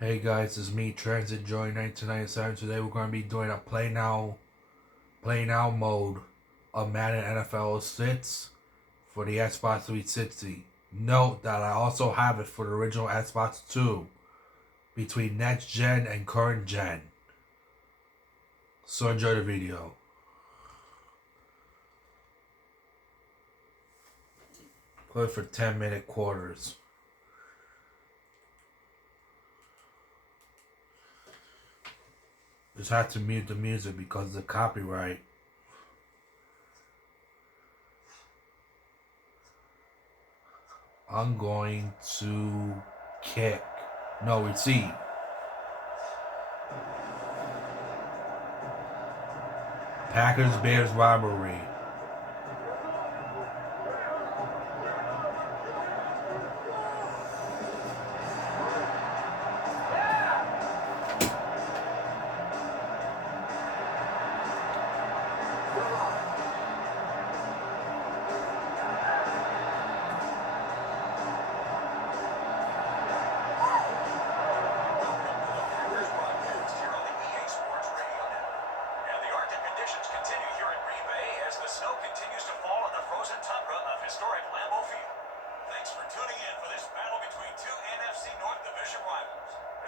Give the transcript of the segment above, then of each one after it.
Hey guys, it's me, Transit Joy 1997. Today we're going to be doing a play now mode of Madden NFL 6 for the Xbox 360. Note that I also have it for the original Xbox 2 between next gen and current gen. So enjoy the video. Play for 10-minute quarters. Just have to mute the music because of the copyright. I'm going to kick. No, receive. Packers-Bears rivalry.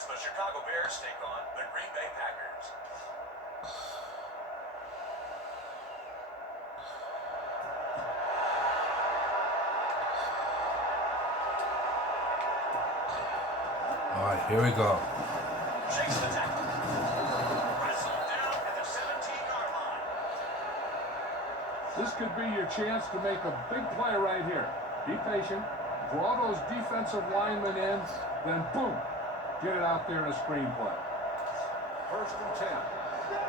The Chicago Bears take on the Green Bay Packers. All right, here we go. Chase the tackle. Wrestled down at the 17-yard line. This could be your chance to make a big play right here. Be patient. Draw those defensive linemen in, then boom. Get it out there in a screenplay. 1st and 10.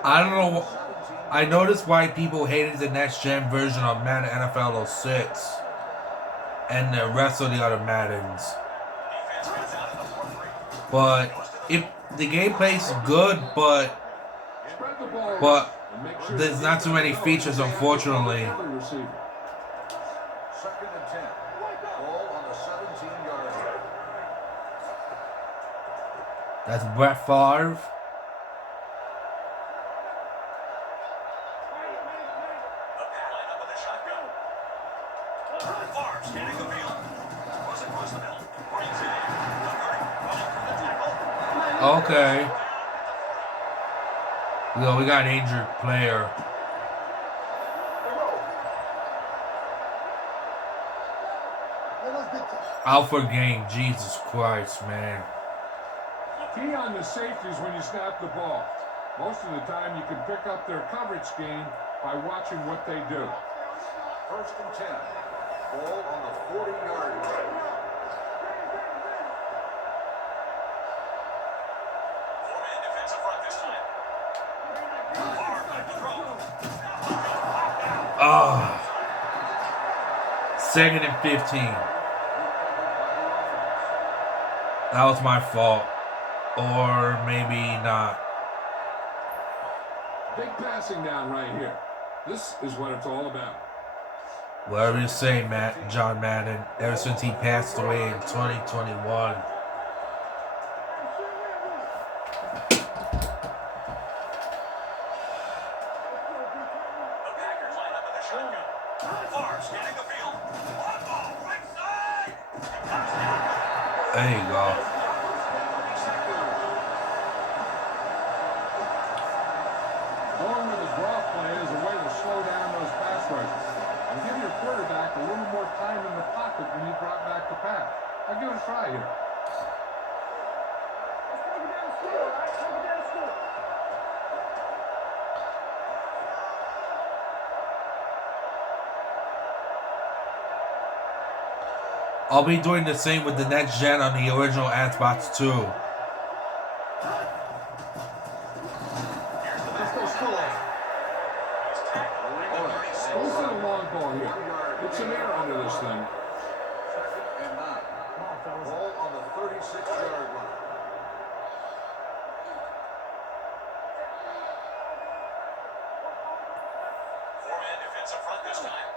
I don't know. I noticed why people hated the next gen version of Madden NFL 06 and the rest of the other Maddens. But the gameplay's good, but there's not too many features, unfortunately. 2nd and 10. Ball on the 17-yard line. That's Brett Favre. Okay. Well, we got an injured player. Out for game. Jesus Christ, man. Key on the safeties when you snap the ball. Most of the time you can pick up their coverage game by watching what they do. 1st and 10. Ball on the 40-yard line. Four-man defensive front this time. Favre back to throw. Ah. 2nd and 15. That was my fault. Or maybe not. Big passing down right here. This is what it's all about. Whatever you say, John Madden, ever since he passed away in 2021. The Packers line up in the shotgun. Favre scanning the field. One ball, right side. There you go. Going with a draw play is a way to slow down those pass rushes and give your quarterback a little more time in the pocket when you drop back to pass. I'll give it a try here. I'll be doing the same with the next gen on the original Xbox 2. Who's in a long ball here? It's an air under this thing. 2nd and 9. Ball on the 36-yard line. Four-man defensive front this time.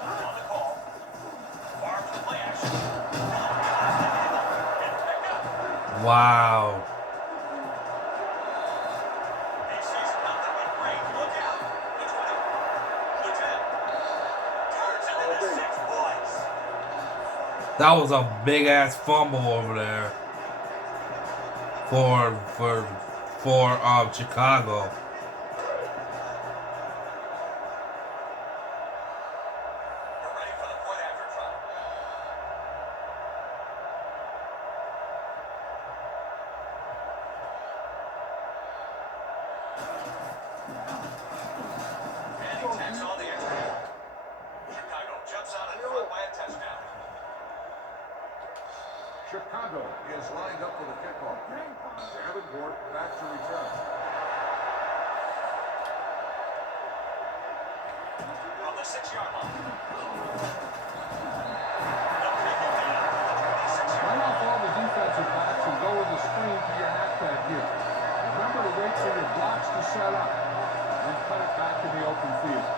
On the call. Favre to the play action. Wow. That was a big ass fumble over there for Chicago. We're ready for the point after try. And he tacks on the extra point. Chicago jumps out in front by a touchdown. Chicago is lined up for the kickoff. Davenport back to return. From the 6-yard line. They'll take it down at the 26-yard Run line. off all the defensive backs and go with the screen to your halfback here. Remember to wait for your blocks to set up and cut it back in the open field.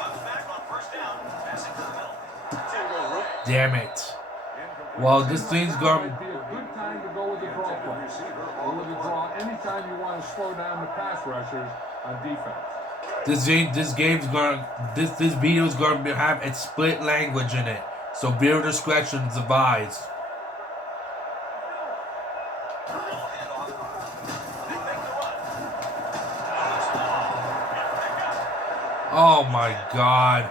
Runs back on first down, passing to the middle. Tackle away. Damn it. Well, this thing's Might going. be a good time to go with the draw play. Go with the draw anytime you want to slow down the pass rushers on defense. This game's gonna. This video's gonna have a split language in it, so viewer discretion is advised. Ball handoff. They make the run. Loose ball. And pick up. Oh my god.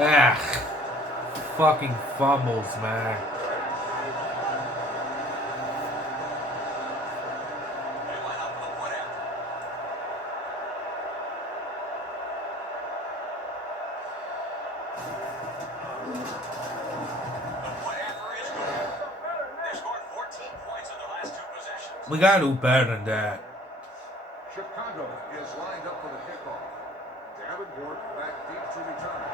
Ah, fucking fumbles, man. They line up for the point after. The point after is good. They scored 14 points in their last 2 possessions. We gotta do better than that. Chicago is lined up for the kickoff. Davenport back deep to return.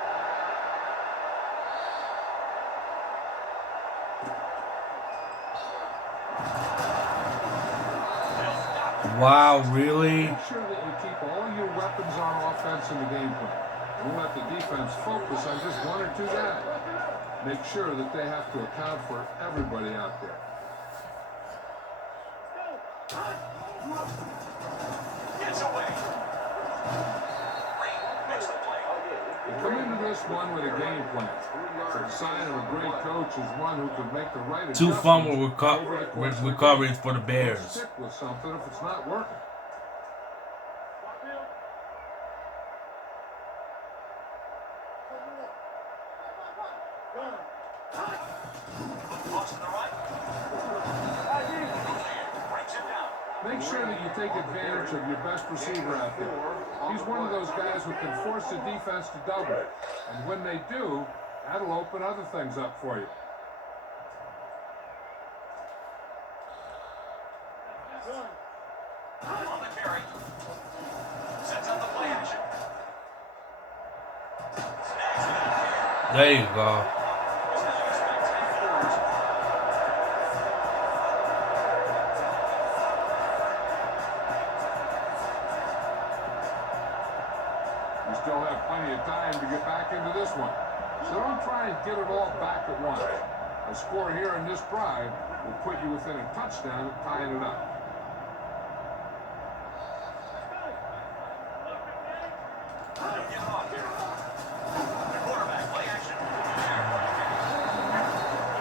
They'll stop. Wow, really? Make sure that you keep all your weapons on offense in the game plan. Don't let the defense focus on just 1 or 2 guys. Make sure that they have to account for everybody out there. Gets away. Green makes the play. You come into this one with a game plan. The sign of a great coach is one who can make the right 2 adjustments fumble over the course of the recoveries for the game. Don't Bears. stick with something if it's not working. Toss to the right. Brings him down. Make sure that you take advantage of your best receiver out there. He's one of those guys who can force the defense to double. And when they do, that'll open other things up for you. On the carry. Sets up the play action. Snags it out here. There you go. He's having a spectacular first quarter. You still have plenty of time to get back into this one. So don't try and get it all back at once. A score here in this drive will put you within a touchdown of tying it up. They'll get it off here. The quarterback play action.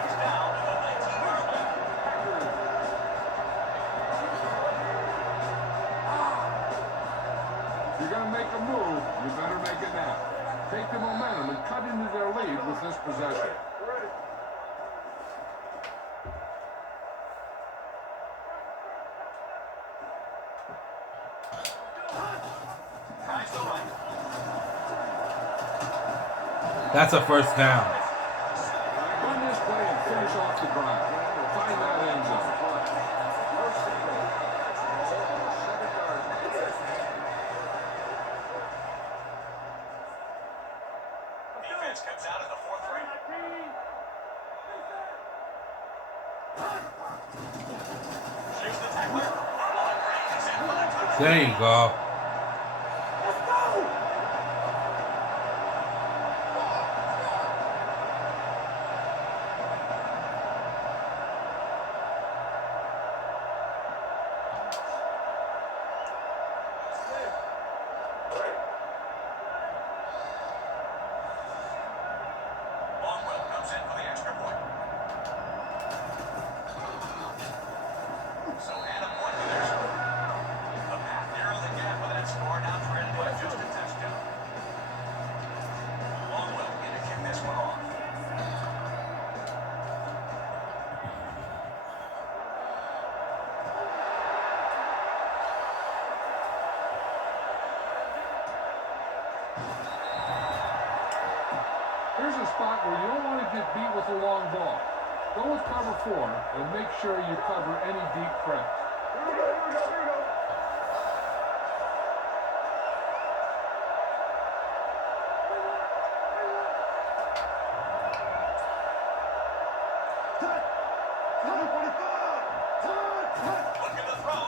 He's down at the 19-yard line. If you're going to make a move, you better make it now. Take the momentum and cut into their lead with this possession. Tries the right. That's a first down. Run this play and finish off the drive. Find that end zone. Defense comes out in the 4th frame. Shoots the tackler. Ball brings in for the touchdown. There you go. Here's a spot where you don't want to get beat with a long ball. Go with cover 4 and make sure you cover any deep threats. Looking to throw.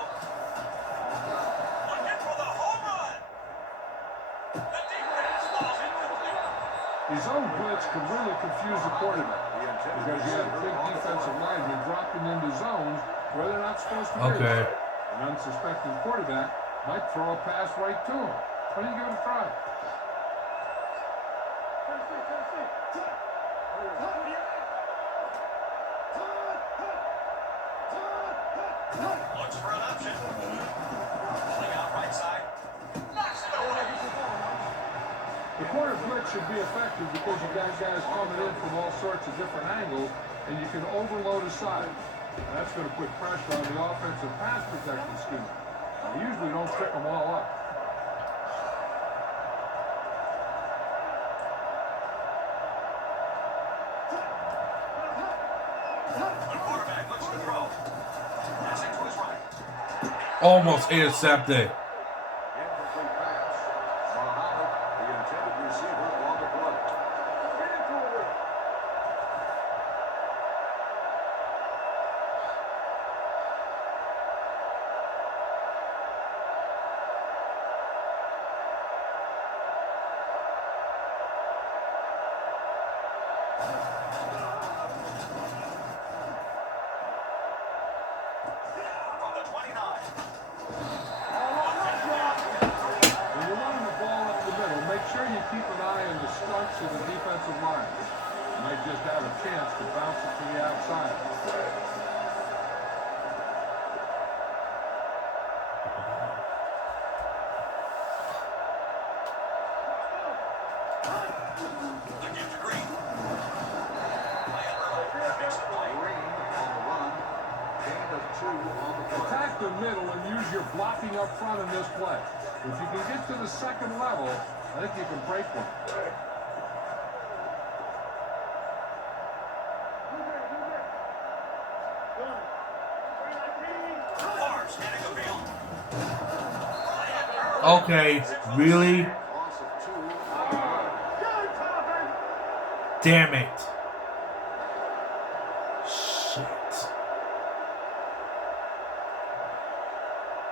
Looking for the home run. The defense falls incomplete. His own blitz can really confuse the quarterback because you have big defensive linemen dropping into zones where they're not supposed to be. Okay. An unsuspecting quarterback might throw a pass right to him. Why don't you give it a try? Looks for an option. Pulling out right side. Knocks it away. The corner blitz should be effective because you got guys coming in from all sorts of different angles, and you can overload a side. And that's going to put pressure on the offensive pass protection scheme. They usually don't pick them all up. The quarterback looks to throw. Passing to his right. Almost intercepted. Incomplete pass. Muhammad, the intended receiver, on the play. From the 29. When you're running the ball up the middle, make sure you keep an eye on the stunts of the defensive line. You might just have a chance to bounce it to the outside. The gift to Green. Play it early. Makes the play. Green on the run. Gain of 2 on the play. Attack the middle and use your blocking up front in this play. If you can get to the second level, I think you can break one. Barnes hitting the field. Okay, really? Loss of 2 on the run. Damn it. Shit.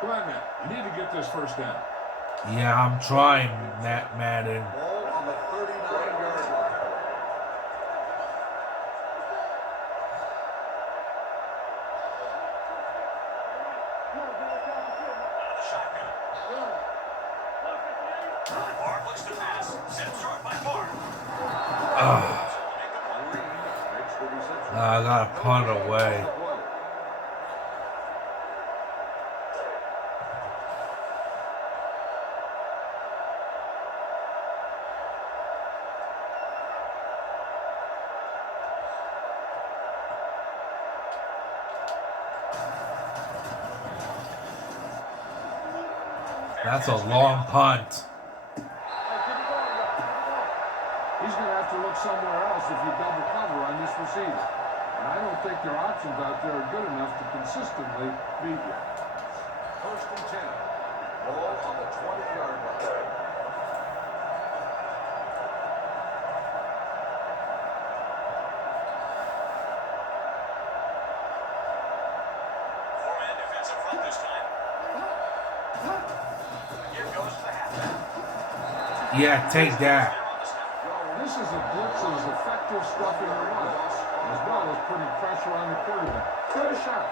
Come on, man. You need to get this first down. Yeah, I'm trying, Madden. Ball on the 39-yard line. Out of the shotgun. Barnes looks to pass. Set short by Barnes. Ugh. Green makes the reception. I got a punt away. That's a long punt. He's going to have to look somewhere else if you double cover on this receiver. And I don't think your options out there are good enough to consistently beat you. First and 10. Ball on the 20-yard line. Four-man defensive front this time. Here goes to the halfback. Yeah, take that. This is a blitz that is effective stuffing the run, as well as putting pressure on the quarterback. Good shot.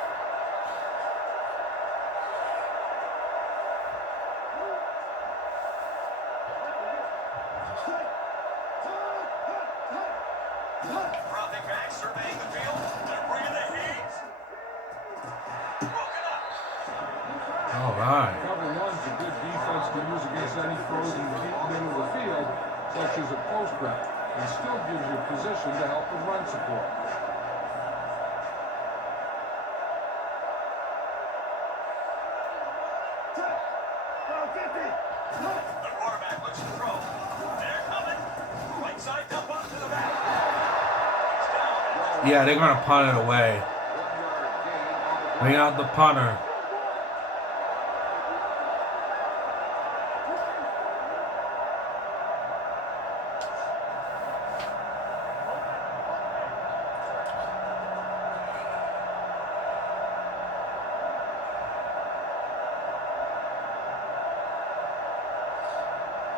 Dropping back, surveying the field. They're bringing the heat. Broken up. All right. Cover one's a good defense to use against any throws in the deep middle of the field, such as a post route, and still gives you position to help with run support. The quarterback looks to throw. They're coming. Right side dump off to the back. Yeah, they're gonna punt it away. 1 yard gain on the play. Bring out the punter.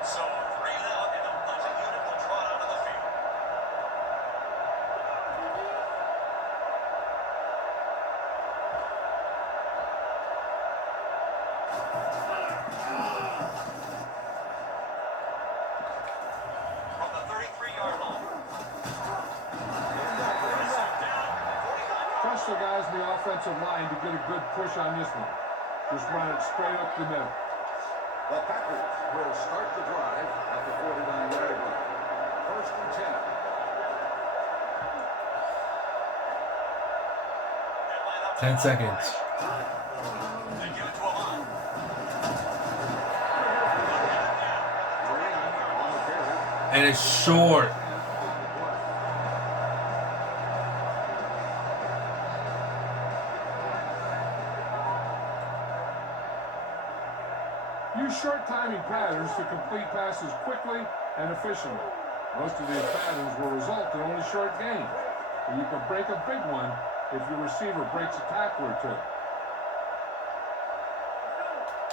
So 3 and out, and the punting unit will trot out of the field. From the 33-yard line. Trust the guys in the offensive line to get a good push on this one. Just run it straight up the middle. The Packers will start the drive at the 49-yard line. 1st and 10. They line up 10 seconds. They give it to Ahmad. Green on the carry. And it's short. Use short timing patterns to complete passes quickly and efficiently. Most of these patterns will result in only short gains, but you can break a big one if your receiver breaks a tackle or two.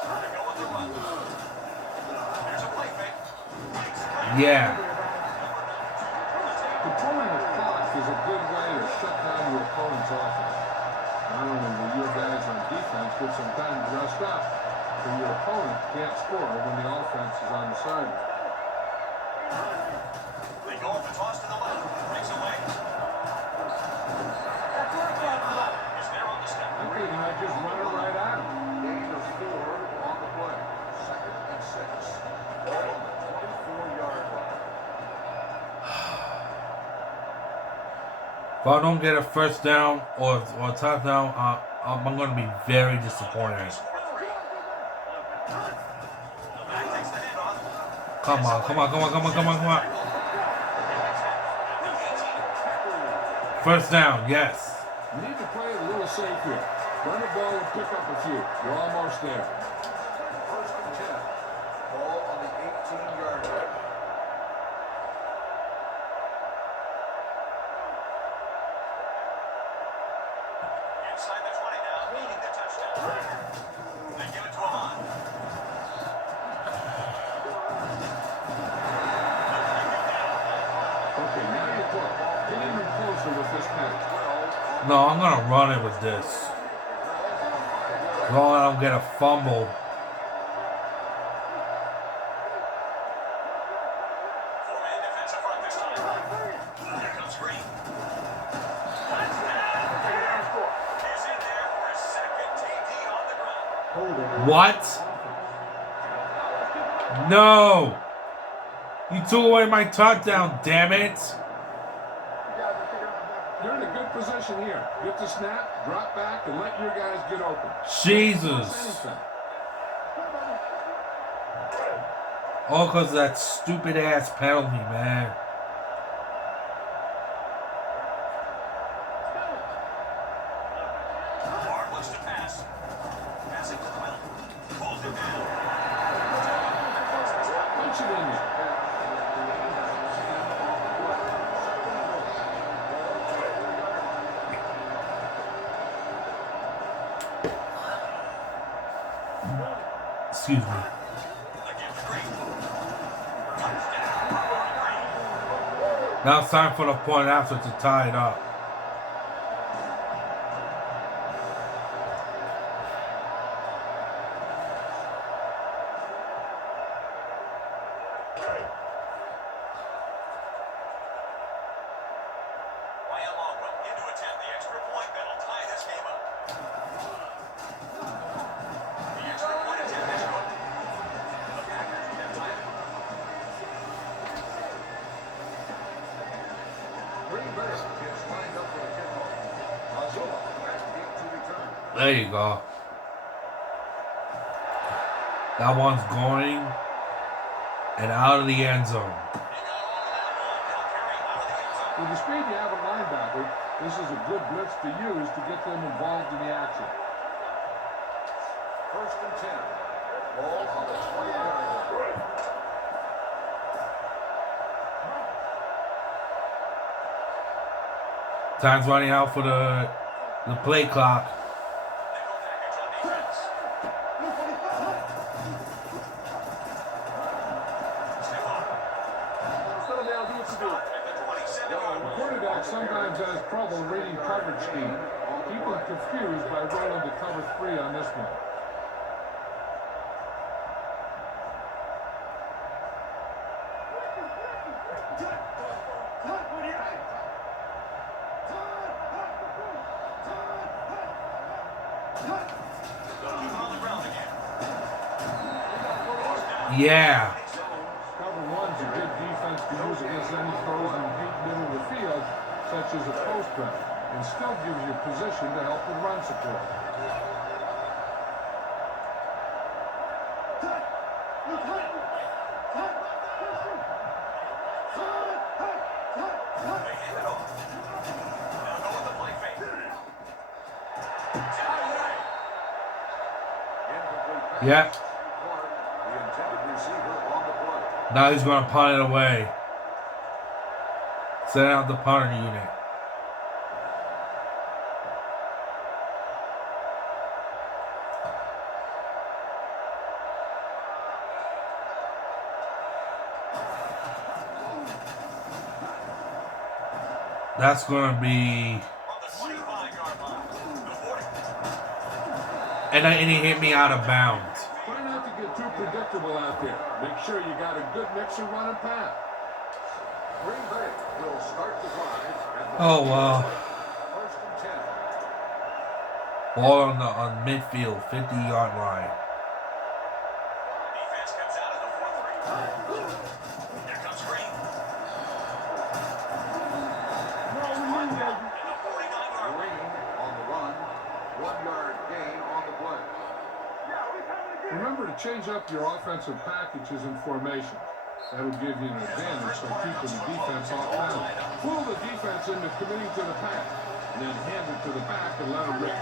They go with the run. There's a play fake. Yeah. Controlling the clock is a good way to shut down your opponent's offense. Not only will your guys on defense get some time to rest up, but your opponent can't score when the offense is on the sideline. They go with the toss to the left. Breaks away. Is there on the step. I think I just run it right at him. Gain of 4 on the play. 2nd and 6. Ball on the 24-yard line. If I don't get a first down or a touchdown, I'm going to be very disappointed. The back takes the handoff. Come on, come on, come on, come on, come on, come on. First down, yes. You need to play it a little safe here. Run the ball and pick up a few. You're almost there. 1st and 10. Ball on the 18-yard line. Inside the 20 now, leading the touchdown. They give it to Ahmad. Okay, now you're close. Get even closer with this pass. No, I'm going to run it with this. Well, I don't get a fumble. Four-man defensive front this time. Here comes Green. He's in there for his second TD on the ground. What? No! You took away my touchdown, damn it! You're in a good position here. Get the snap, drop back, and let your guys get open. Jesus! All because of that stupid ass penalty, man. Barr looks to pass. Pass it to the middle. Pulls him down. Punch it in there. Excuse me. Again to Green. Touchdown. Green. Now it's time for the point after to tie it up. Ryan Longwell in to attempt the extra point that'll tie this game up. The extra point attempt is good. The Packers have tied it. Green Bay gets lined up for the kickoff. Azula back deep to return. There you go. That one's going and out of the end zone. He got all of that one. He'll carry out of the end zone. With the speed you have at linebacker, This is a good blitz to use to get them involved in the action. 1st and 10. Ball on the 20-yard line. Time's running out for the play clock. Quarterback sometimes has trouble reading coverage scheme. People are confused by rolling to cover 3 on this one. Yeah. Cover 1's a good defense to use against any throws in the deep middle of the field, such as a post route, and still gives you position to help with run support. Yeah. The intended receiver on the play. Now he's going to punt it away. Send out the punter unit. That's going to be... And he hit me out of bounds. Try not to get too predictable out there. Make sure you got a good mix of run and pass. Green Bay will start the drive. Oh, wow. 1st and 10. Ball on midfield, 50-yard line. Defense comes out in the 4-3. Here comes Green. In the 49-yard line. Green on the run. 1-yard gain on the play. Remember to change up your offensive packages and formation. That'll give you an advantage by keeping the defense off balance. Pull the defense into committing to the pass, and then hand it to the back and let them rip.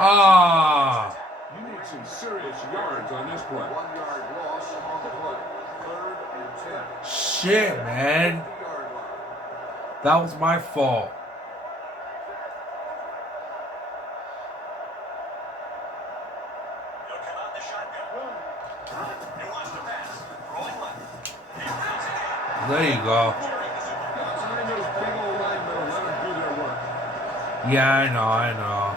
Ah! You need some serious yards on this play. 1-yard loss on the play. 3rd and 10. Shit, man. 50-yard line. That was my fault. He'll come out the shotgun. He wants to pass. Rolling left. He runs it in. There you go. Sign those big old linemen and let them do their work. Yeah, I know.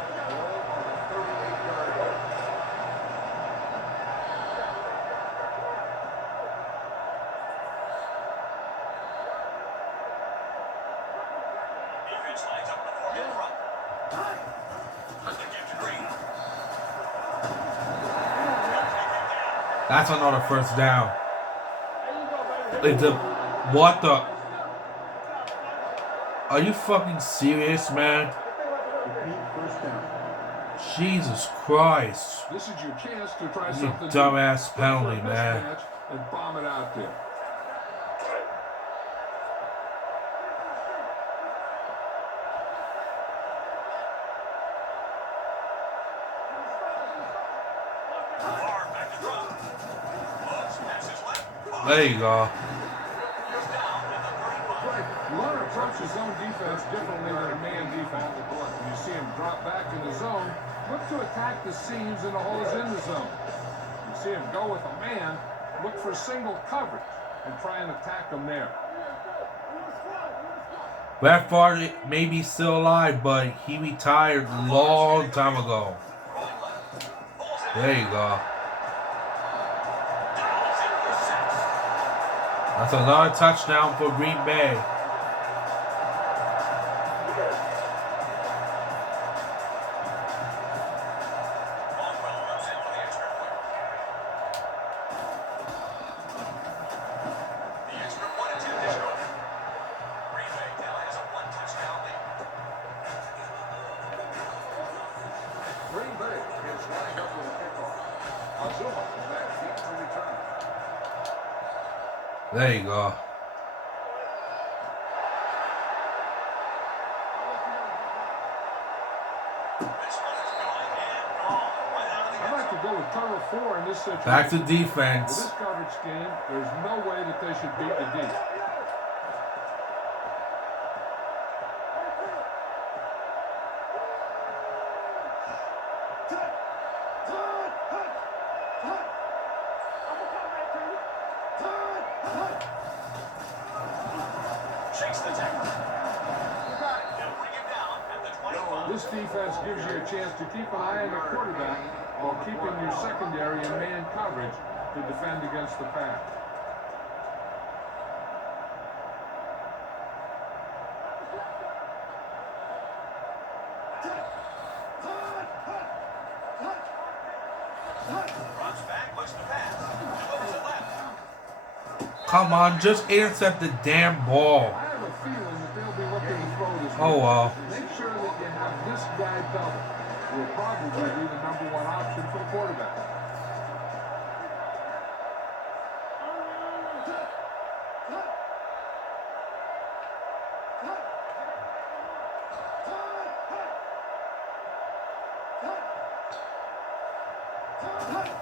Defense lines up in the 4-man front. The give to Green. That's another first down. What the? Are you fucking serious, man? Jesus Christ. This is your chance to try This is a something. dumbass Look for a penalty, man. mismatch and bomb it out there. Far back to throw. Looks, passes left. There you go. Goes down at the 35. You want to approach the zone defense differently than a man defense. When you see him drop back in the zone, look to attack the seams and the holes in the zone. You see him go with a man, look for single coverage and try and attack him there. Brett Favre may be still alive, but he retired a long time ago. There you go. That's another touchdown for Green Bay. The extra point attempt is good. Green Bay now has a 1-touchdown lead. There you go. This one is going and gone. Right out of the I'd end like to zone. go with cover 4 in this situation. Back to With defense. this coverage scheme, there's no way that they should beat the D. Shakes the tackle. They'll bring him down at the 25. This defense gives you a chance to keep an eye on the quarterback while keeping your secondary in man coverage to defend against the pass. Runs back, looks to pass. Delivers it left. Come on, just intercept the damn ball. I have a feeling that they'll be looking to throw this Oh, week. well. Make sure that you have this guy double. Will probably be the #1 option for the quarterback.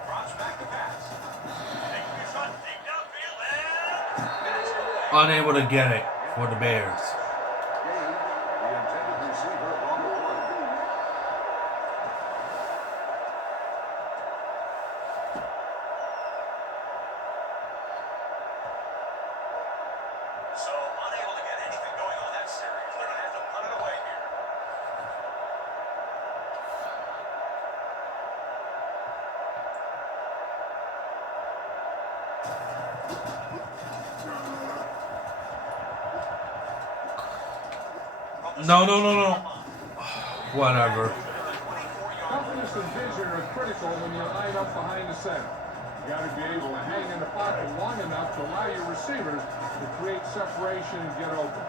Drops back to pass. Taking a shot, deep downfield, and it's away. Unable to get it for the Bears. Gain the intended receiver on the play. So unable to get anything going on that series. They're going to have to punt it away here. No. Whatever. Toughness and vision are critical when you line up behind the center. You got to be able to hang in the pocket long enough to allow your receivers to create separation and get open.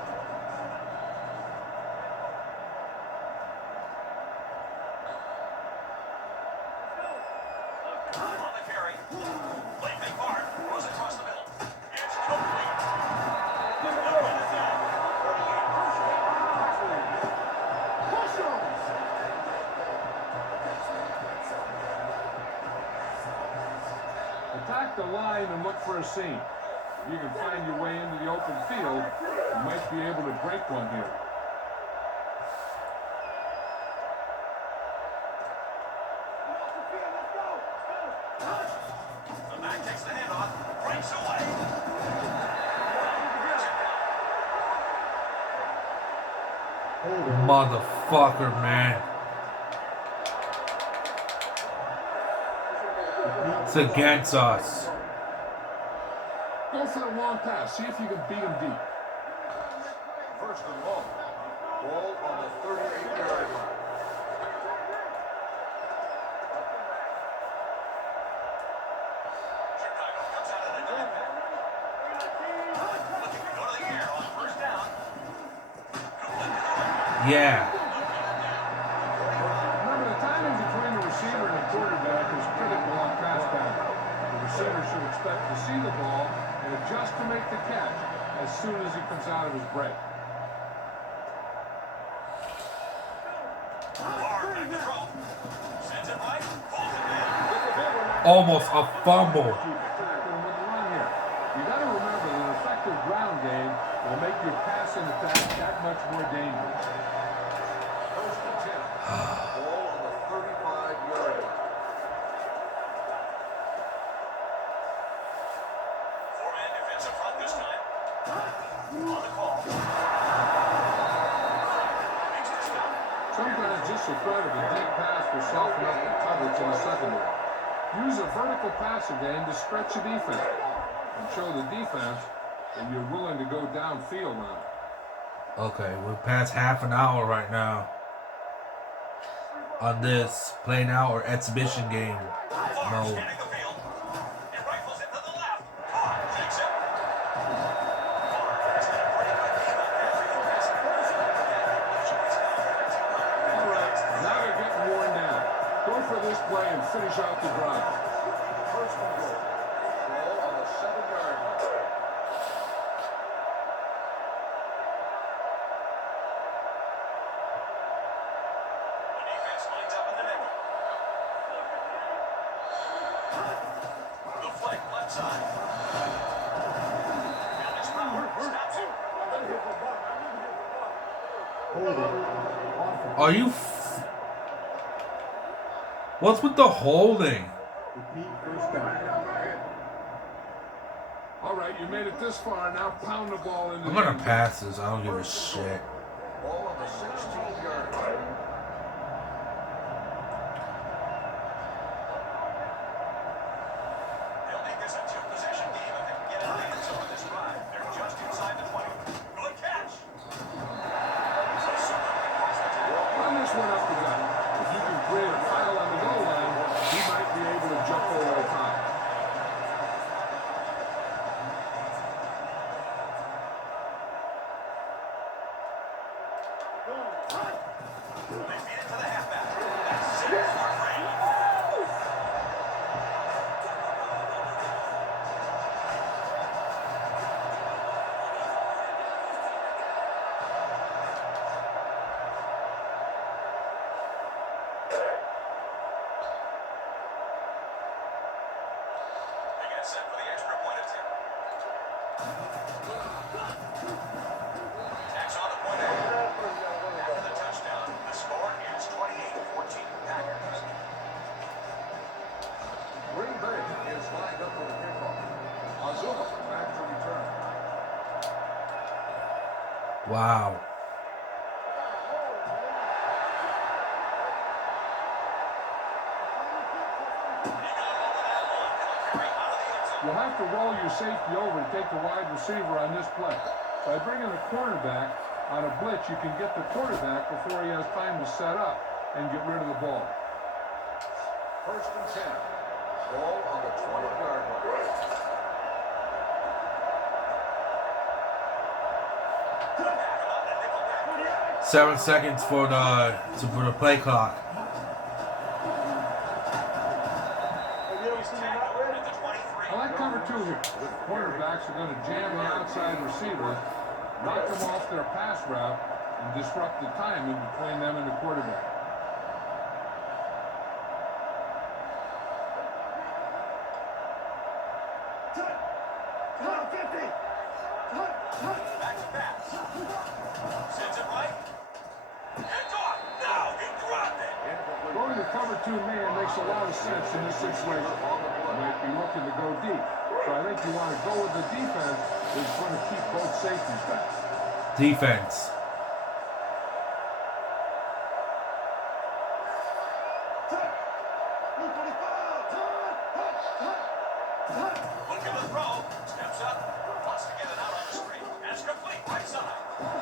On the carry. Late big Bart goes across the middle. It's complete. They'll run it down. 38. Attack the line and look for a seam. If you can find your way into the open field, you might be able to break one here. The back takes the handoff. Breaks away. Motherfucker, man. It's against us. Go for the long pass. See if you can beat him deep. First and long. Ball on the 38-yard line. Chicago comes out of the dime pack. Looking to go to the air on first down. Yeah. Remember, the timing between the receiver and the quarterback is critical on pass pattern. The receiver should expect to see the ball and adjust to make the catch as soon as he comes out of his break. Barr back to throw. Sends it right. Pulls it down. Almost a fumble. Keep attacking with the run here. You got to remember that an effective ground game will make your passing attack that much more dangerous. First and 10. Ball on the 35-yard line. Four-man defensive front this time. On the call. Makes the stop. Sometimes just the threat of a deep pass will soften up the coverage in the secondary. Use a vertical passing game to stretch the defense and show the defense that you're willing to go downfield on it. Okay, we're past half an hour right now on this play now or exhibition game Barr mode. scanning the field. It rifles it to the left. Barr takes it. Barr has had a pretty good game out there through the passing. All right, now they're getting worn down. Go for this play and finish out the drive. First and goal. Ball on the 7-yard line. outside. Felix Power stops it. Are you? What's with the holding? All right, you made it this far. Now pound the ball into I'm the gonna end. pass this. I don't give a shit. Ball on the 16-yard line. They'll make this a two-possession game if they can get in the end zone this drive. They're just inside the 20. Good catch. Run this one up the gut. If you can create a pile on the goal line, he might be able to jump over the top. They feed it to the halfback. That's 6 for Brady. They get set for the extra point attempt. Tacks on the point after the touchdown. The score is 28-14 Packers. Green Bay is lined up for the kickoff. Azuma back to return. Wow. You'll have to roll your safety over to take the wide receiver on this play. By bringing the cornerback on a blitz, you can get the quarterback before he has time to set up and get rid of the ball. First and 10. Ball on the 20-yard line. 7 seconds for the play clock. I like cover 2 here. Cornerbacks are going to jam the outside receivers, knock them off their pass route, and disrupt the timing between them and the quarterback. Back to pass. Sends it right. Hands off. No, he dropped it. Going to cover 2 man makes a lot of sense in this situation. You might be looking to go deep. So I think you want to go with the defense that's going to keep both safeties back. Defense. Looking to throw. Steps up. Wants to get it out on the screen. And it's complete right side. Stop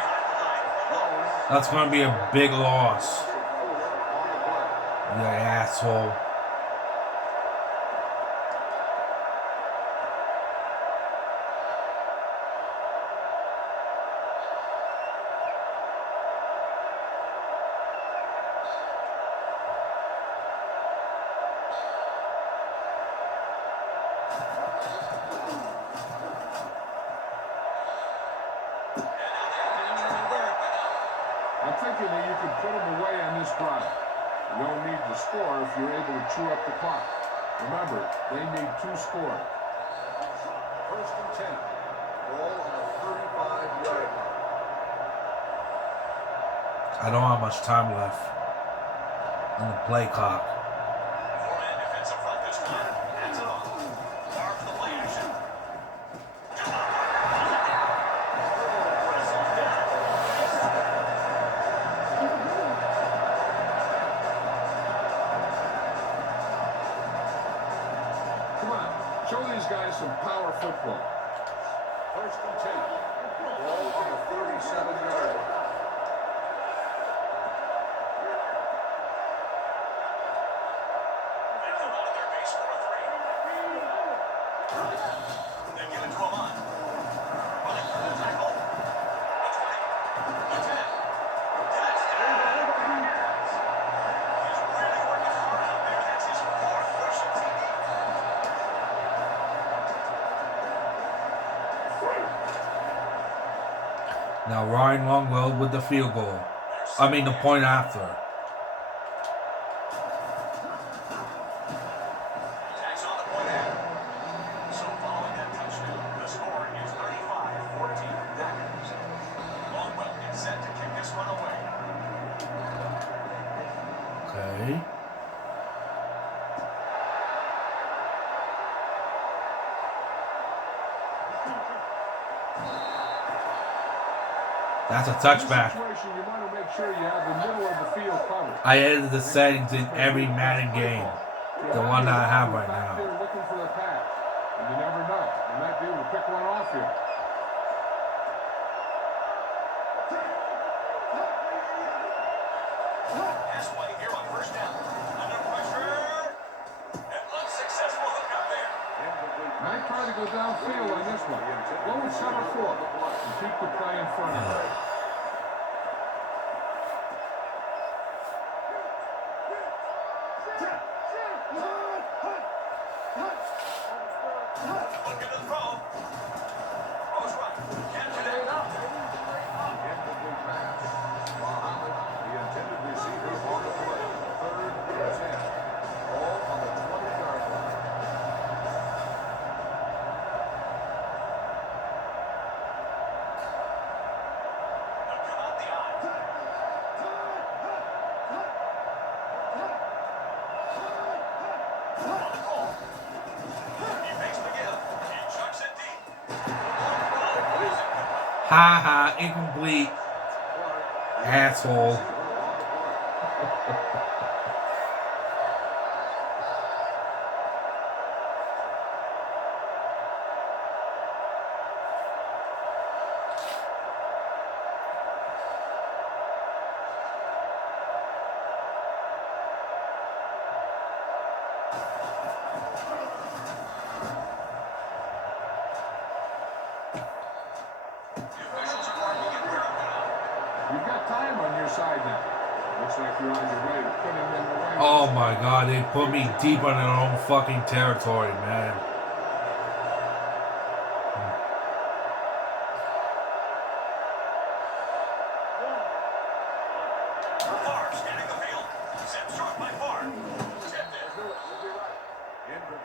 behind the line. That's gonna be a big loss. You asshole. I'm thinking that you can put them away on this drive. You don't need to score if you're able to chew up the clock. Remember, they need 2 scores. First and 10. Ball on the 35-yard line. I don't have much time left on the play clock. 4-man defensive front this time. Hands it off. Far for the play action. Come on, show these guys some power football. First and 10. Ball on the 37-yard line. They come out of their base for a 3. They give it to him on. Running for the tackle. The 20. The 10. Touchdown! He's really working hard out there. That's his 4th rushing TD. Now Ryan Longwell with the field goal. I mean the point after. Tags on the point after. That's a In this touchback. situation, you want to make sure you have the middle of the field covered. I edited the settings in every Madden game. The one that I have right Back there now. looking for the pass. And you never know. You might be able to pick one off here. Pass play here on first down. Under pressure. An unsuccessful hookup there. Might try to go downfield on this one. Go with center four and keep the play in front of you. Looking to throw. Throws right. Catches it. Incomplete pass. Muhammad, the intended receiver on the play. 3rd and 10. Ball on the 20-yard line. They'll come out the eye. On the call. He makes the give. He chucks it deep. Ha ha, incomplete. Asshole. The officials are marking it where I'm going. You've got time on your side now. Looks like you're on your way to put him in the way. Oh my god, they put me deep on their own fucking territory, man. Favre scanning the field. Zip short by Favre. Tipped it.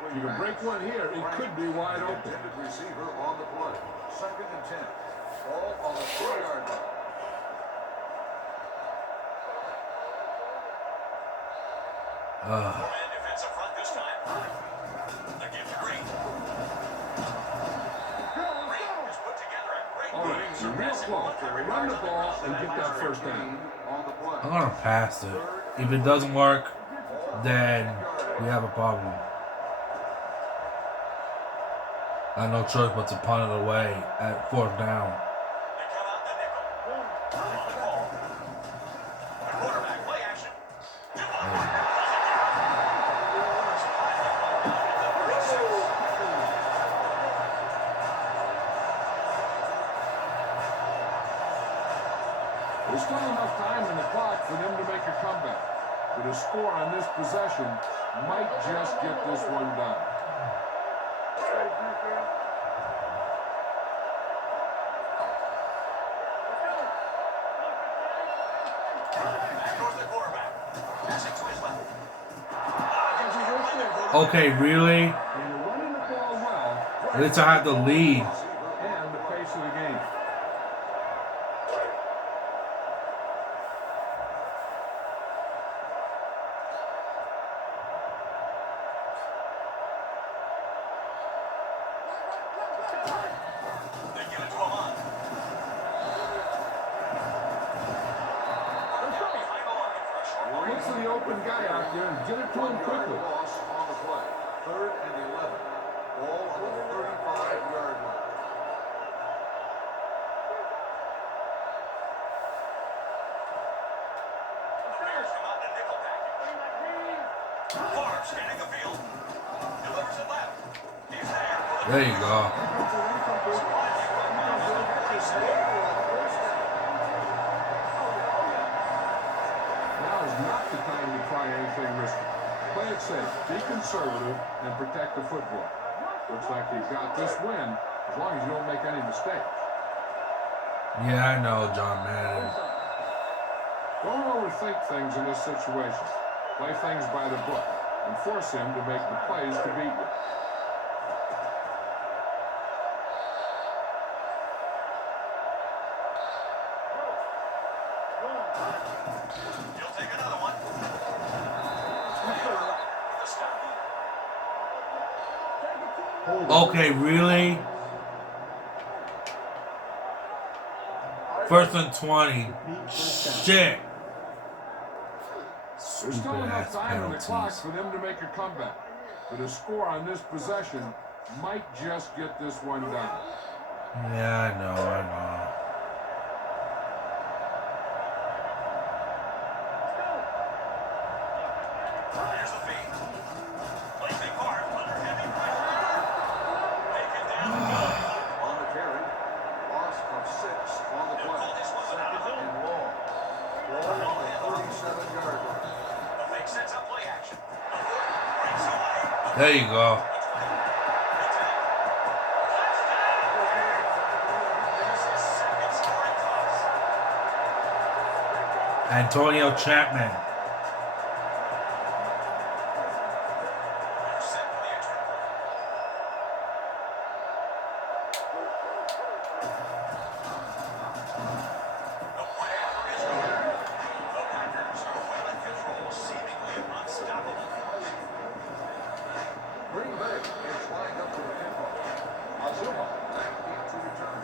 If you can break one here, it could be wide The open. intended receiver on the play. 2nd and 10. Ball on the 3-yard line. Four-man defensive front this time. The give to Green. Green has put together a great All right, game. you're real close. Run the ball and get that first down. On the play. I'm gonna pass it. If it doesn't work, then we have a problem. I have no choice but to punt it away at 4th down. They come out the nickel. On the ball. The quarterback play action. There's still enough time in the clock for them to make a comeback. But a score on this possession might just get this one done. Back goes the quarterback. Passing to his left. Okay, really? And you're running the ball well At least I have the lead. and the pace of the game. They give it to Ahmad. Behind the line for a short Look for the open guy out there and get it to him quickly. Loss on the play. 3rd and 11. Ball on the 35-yard line. Bears come out in a nickel package. Favre scanning the field. Delivers it left. He's there. There you go. Now is not the time to try anything risky. Play it safe, be conservative, and protect the football. Looks like you've got this win as long as you don't make any mistakes. Yeah, I know, John Madden. Don't overthink things in this situation. Play things by the book and force him to make the plays to beat you. He'll take another one. With a stop. Okay, really? First and 20. Shit. There's still enough Stupid-ass time on the clock penalties. for them to make a comeback. But a score on this possession might just get this one done. Yeah, I know. Here's the feed. Plays it hard under heavy pressure. Make it down good. On the carry. Loss of 6 on the play. Second and long. Ball on the 37-yard line. The fake sets up play action. The 40 breaks away. There you go. Antonio Chapman. Green Bay is lined up for the kickoff. Azuma back deep to return.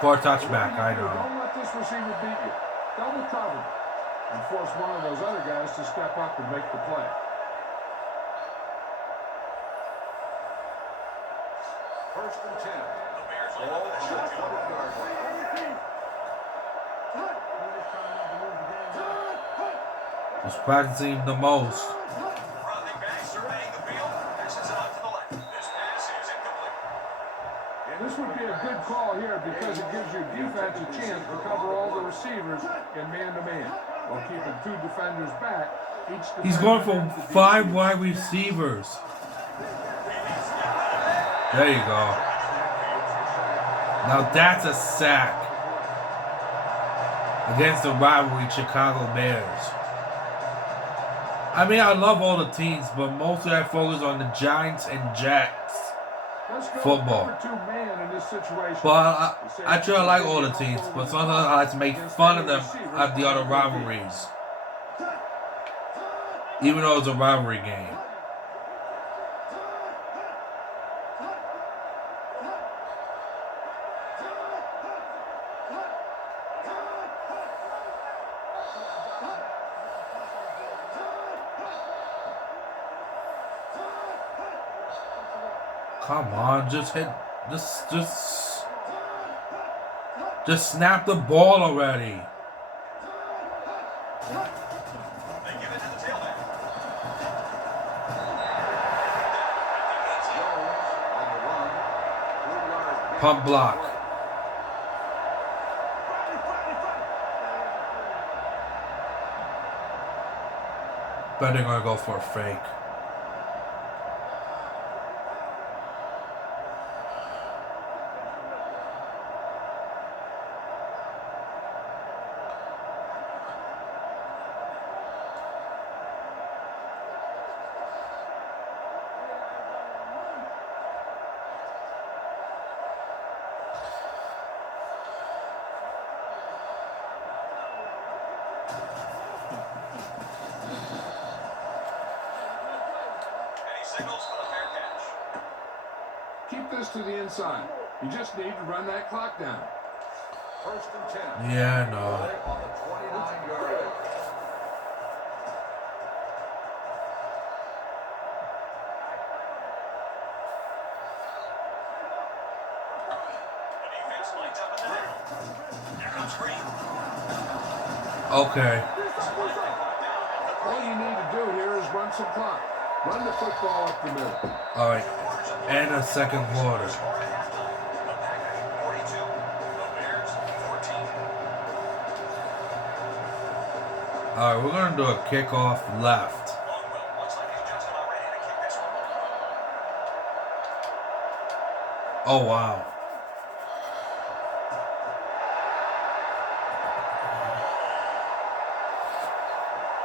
For a touchback, I know. Don't let this receiver beat you. Double cover and force one of those other guys to step up and make the play. First and 10. Ball on the 20-yard line. Was practicing the most. Running back surveying the field. Passes it off to the left. This pass is incomplete. And this would be a good call here because it gives your defense a chance to cover all the receivers in man-to-man while keeping 2 defenders back. He's going for 5 wide receivers. There you go. Now that's a sack against the rivalry Chicago Bears. I mean, I love all the teams, but mostly I focus on the Giants and Jets football. But I try to like all the teams, but sometimes I like to make fun of them at the other rivalries, even though it's a rivalry game. Come on, just hit, just snap the ball already. They give it to the tailback. On the run. 3-yard Pump block. But they're gonna go for a fake. Signals for the fair catch. Keep this to the inside. You just need to run that clock down. First and 10. Yeah, no. On the 29-yard line. The defense lines up in the middle. Here comes Green. Okay. All you need to do here is run some clock. Run the football up the middle. All right. And a second quarter. The Packers 42. The Bears 14. All right, we're gonna do a kickoff left. Longwell looks like he's just about ready to kick this one. Oh wow.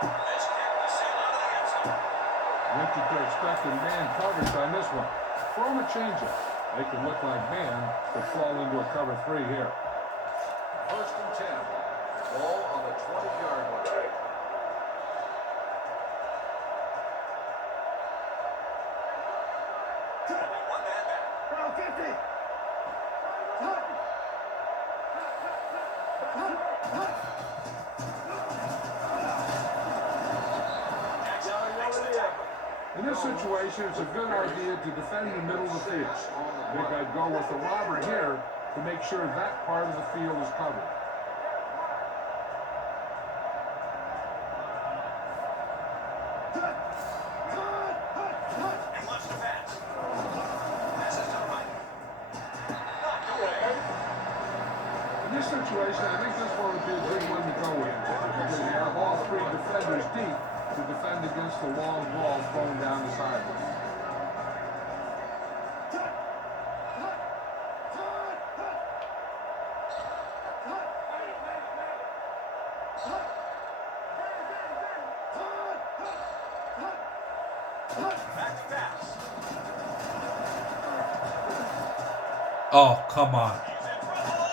This kick will sail out of the end zone. I think that they're expecting man coverage on this one. Throw them a changeup. They can look like man, but fall into a cover 3 here. First and 10. Ball on the 20-yard line. this situation, it's a good idea to defend the middle of the field. I think I'd go with the robber here to make sure that part of the field is covered. He wants to pass. Passes to the right. Knocked away. In this situation, I think this one would be a good one to go with, because you have all three defenders deep to defend against the long ball thrown down the sideline. Back to pass. Oh, come on. He's in trouble.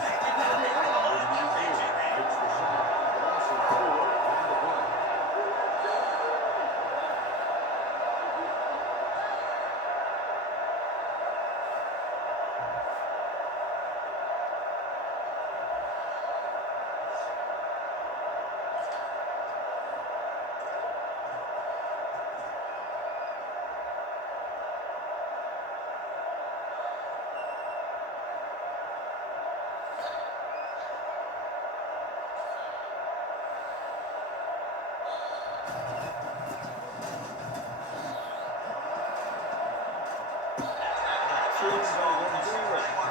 They did not get the ball on ATV. It's the sack. Loss of 4 on the play.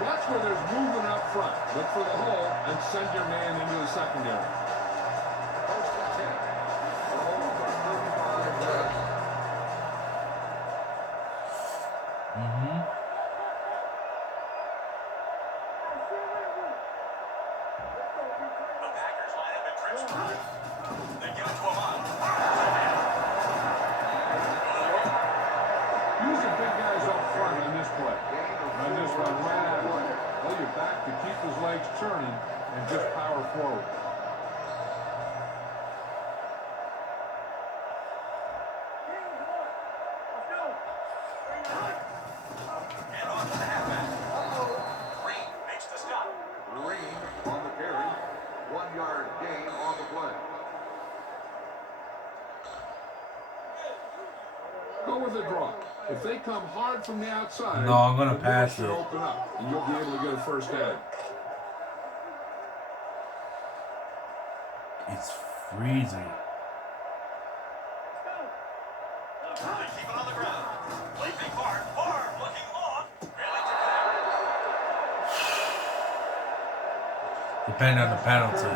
That's where there's movement up front. Look for the hole and send your man into the secondary. First and 10. Ball on the 35 yards. Mm-hmm. The Packers line up in trips. They give it to Ahmad. Use the big guys up front on this play. Run this one right at him. Pull your back to keep his legs turning and just power forward. And on to the halfback. Green makes the stop. Green on the carry. 1 yard gain on the play. Go with the draw. If they come hard from the outside, No, I'm gonna the ball pass should it. open up, and you'll be able to get a first down. It's freezing. They keep it on the ground. Leaping hard. Hard. Looking long. Failing to connect. Depending on the penalty.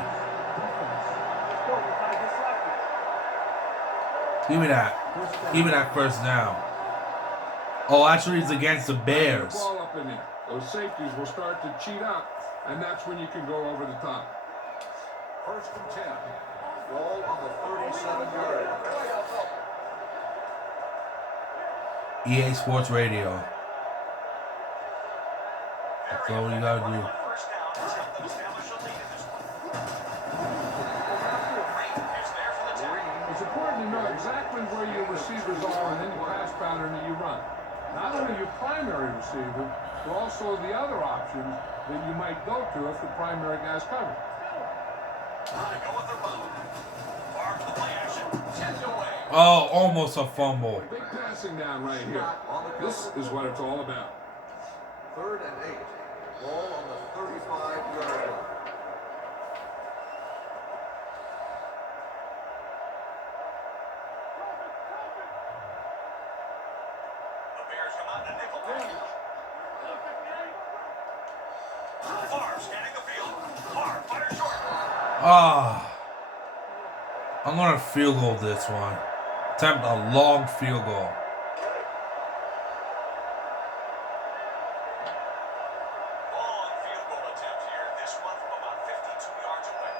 Give me that. Give me that first down. Oh, actually, it's against the Bears. Ball up in there. Those safeties will start to cheat up, and that's when you can go over the top. First and 10. Ball on the 37-yard line. EA Sports Radio. That's all you gotta do. First down has helped them establish a lead in this one. Green is there for the tackle. It's important to know exactly where your receivers are in any pass pattern that you run. Not only your primary receiver, but also the other options that you might go to if the primary guy's covered. They go with the run. Far to the play action. Tipped away. Oh, almost a fumble. Big passing down right here. This is what it's all about. 3rd and 8. Ball on the 35-yard line. The Bears come out in a nickel package. Favre scanning the field. Favre fires short. Ah. I'm gonna field goal this one. Attempt a long field goal. Long field goal attempt here. This one from about 52 yards away.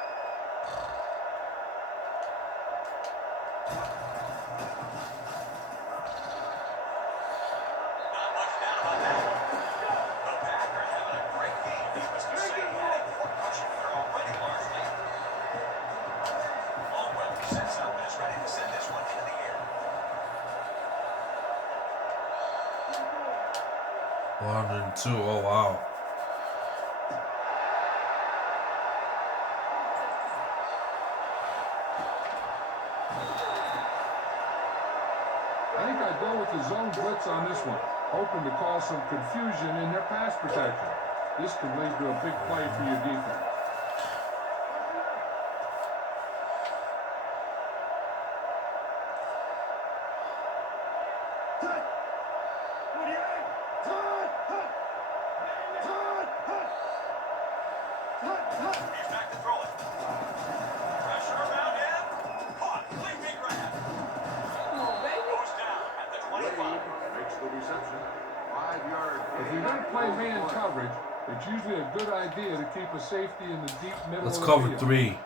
Not much doubt about that one. The Packers having a great game, needless to say. Adding more pressure to their already large lead. Longwell sets up and is ready to send this one into the air. 102. Oh, wow. think I'd go with the zone blitz on this one, hoping to cause some confusion in their pass protection. This could lead to a big play for your defense. He's back to throw it. Pressure around him. Caught. Leaping grab. Goes down at the 25. Makes the reception. 5-yard. If you're going to play man coverage, it's usually a good idea to keep a safety in the deep middle Let's of the cover field. 3.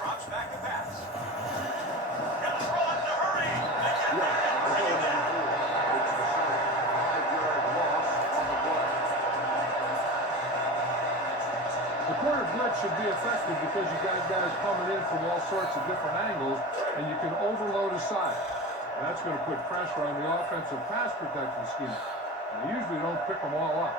Drops back to pass. Gonna throw it in a hurry. They get back and bring it down. It's the sack. 5-yard loss on the play. The corner blitz should be effective because you got guys coming in from all sorts of different angles, and you can overload a side. That's going to put pressure on the offensive pass protection scheme. And they usually don't pick them all up.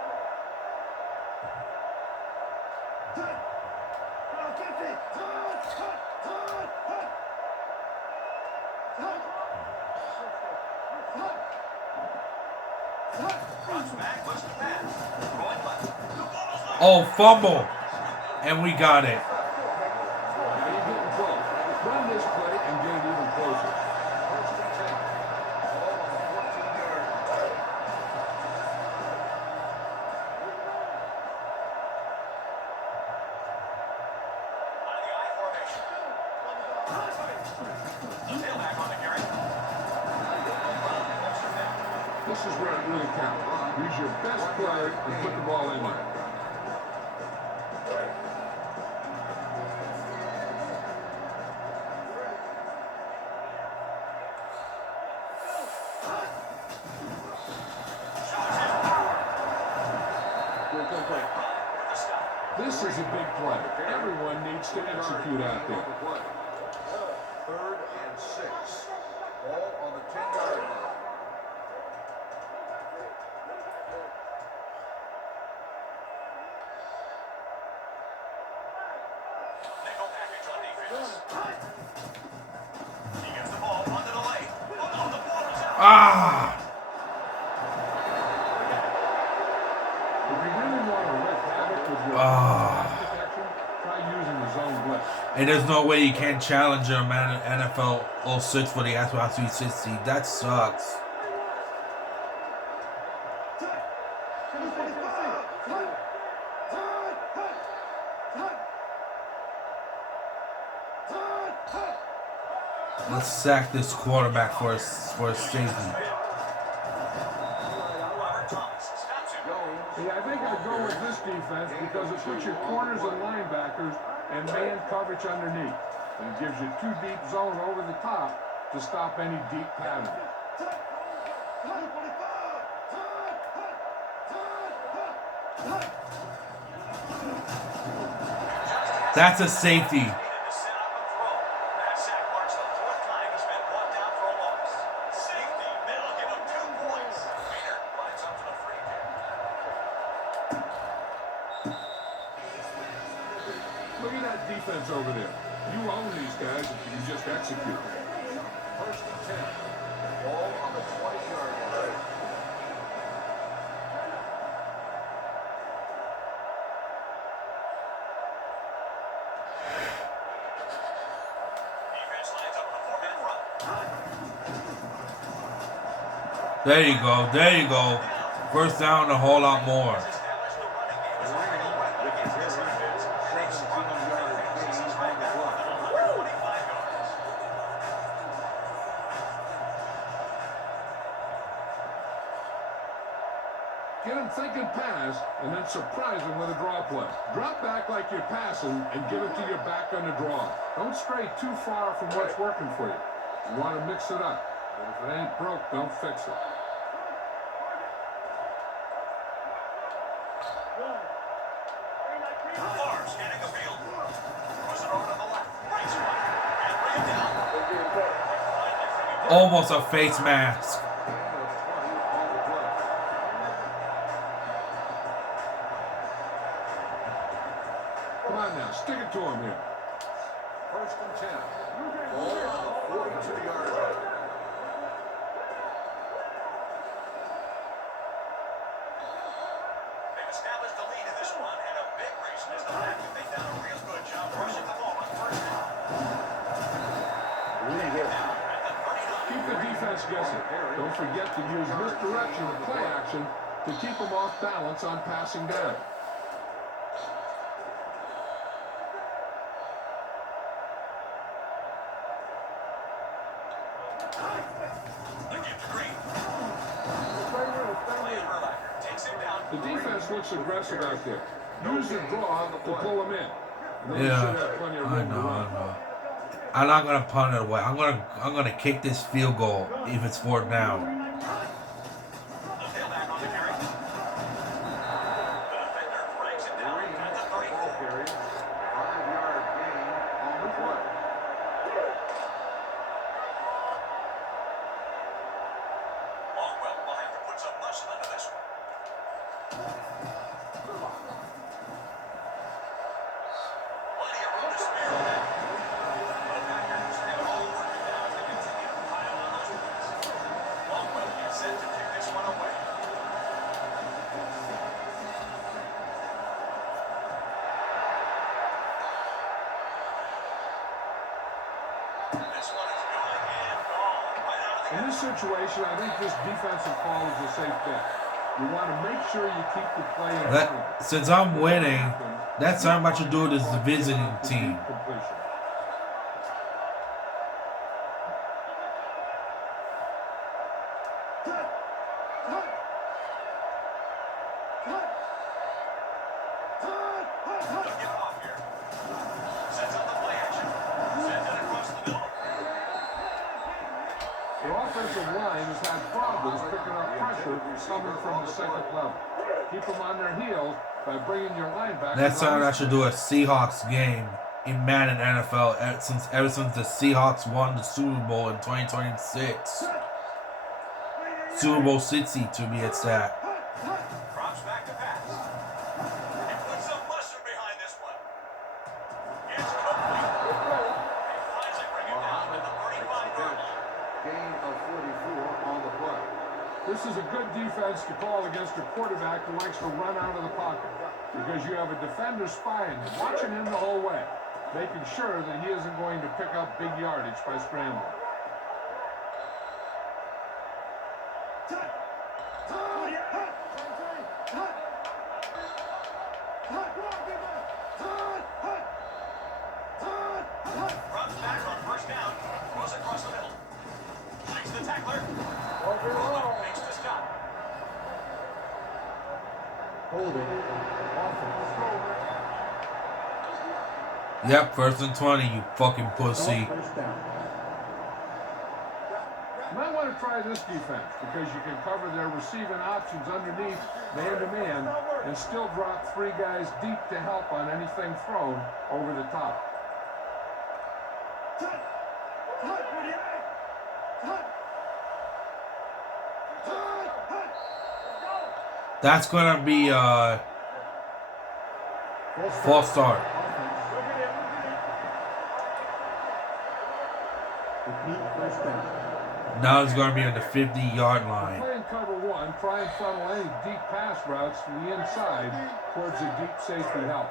Drops back. Looks to pass. Going left. The ball is left. Oh, fumble. And we got it. Now you're getting close. Run this play and get it even closer. First and 10. Ball on the 14-yard line. Out of the I formation. The tailback on the carry. Looks to pass. This is where it really counts. Use your best player and put the ball in there. This is a big play. Everyone needs to execute out there. Third and 6. Ball on the 10-yard line. Nickel package on defense. He gets the ball under the lane. Oh no, the ball is out. Ah! If you really want to wreak havoc with your Ah. pass protection, try using the zone blitz. And there's no way you can challenge a Madden NFL 06 for the Xbox 360. That sucks. Let's sack this quarterback for a safety. Robert Thomas stops him. Yeah, I think I'd go with this defense because it puts your corners and linebackers and man coverage underneath. And it gives you 2 deep zone over the top to stop any deep pattern. That's a safety. To set up and throw. That sack marks the 4th time he's been brought down for a loss. Safety. That'll give him 2 points. Maynard lines up for the free kick. Look at that defense over there. You own these guys if you can just execute. First and 10. Ball on the 20-yard line. Defense lines up in a 4-man front. There you go. There you go. First down, a whole lot more. Established the running game as a real weapon against this defense. They've sprung on 3 passes right now at 125 yards. Get them thinking pass and then surprise them with a draw play. Drop back like you're passing and give it to your back on the draw. Don't stray too far from what's working for you. You want to mix it up. But if it ain't broke, don't fix it. Barr scanning the field. Throws it over to the left. Right side. And bring it down. They finally bring him Almost a face mask. Gain of 20 on the play. Come on now, stick it to him here. First and 10. Ball on the 42-yard line. They've established the lead in this one, and a big reason is the fact that they've done a real good job rushing the ball on first down. Down at the 39. Keep the defense guessing. Don't forget to use misdirection and play action to keep them off balance on passing down. They give to Green. Playing Urlacher. Takes him down. The defense looks aggressive out there. Use the draw to pull them in. And then you Yeah, should have plenty of I room to know, run. I know. I'm not gonna punt it away. I'm gonna kick this field goal if it's 4th down. The tailback on the carry. The defender breaks it down at the 34. Ball carrier. 5-yard gain on the play. Longwell will have to put some muscle into this one. Plenty of room to spare on that. The Packers have it all working now as they continue to pile on those points. Longwell is set to kick this one away. This one is good and gone. Right out of the In this situation, I think this defensive call is a safe bet. You want to make sure you keep the play in front of you. Since I'm winning, that's how much you do it as the visiting To team. deep completion. Don't give it off here. Sets up the play action. Sends it across the middle. The offensive line has had problems picking up pressure coming from the second level. Keep them on their heels by bringing your linebacker. That's how I should do a Seahawks game in Madden NFL ever since the Seahawks won the Super Bowl in 2026. Super Bowl 60 to be exact. Drops back to pass. And puts some mustard behind this one. It's complete. They finally bring it down at the 35-yard line. Gain of 44 on the play. This is a good defense to call against a quarterback who likes to run out of the pocket because you have a defender spying, watching him the whole way, making sure that he isn't going to pick up big yardage by scrambling. Runs back on first down. Goes across the middle. Makes the tackler. Bullock makes the stop. Yep, 1st and 20, you fucking pussy. You might want to try this defense because you can cover their receiving options underneath man-to-man and still drop 3 guys deep to help on anything thrown over the top. That's gonna be false start. Now it's gonna be on the 50-yard line. Playing cover 1, try and funnel any deep pass routes from the inside towards a deep safety help.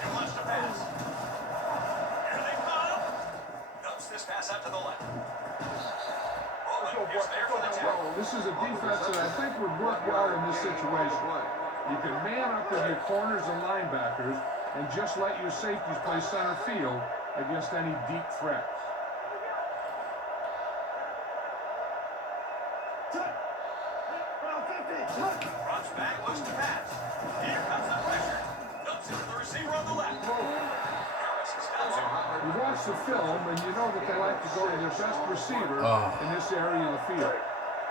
He wants to pass. Here they come. Dumps this pass out to the left. Bullock is there for the tackle. This is a defense that I think would work well in this situation. You can man up with your corners and linebackers and just let your safeties play center field against any deep threats. Drops back, looks to pass. Here comes the pressure. Dumps it to the receiver on the left. Harris stops him. You watch the film and you know that they like to go to their best receiver in this area of the field.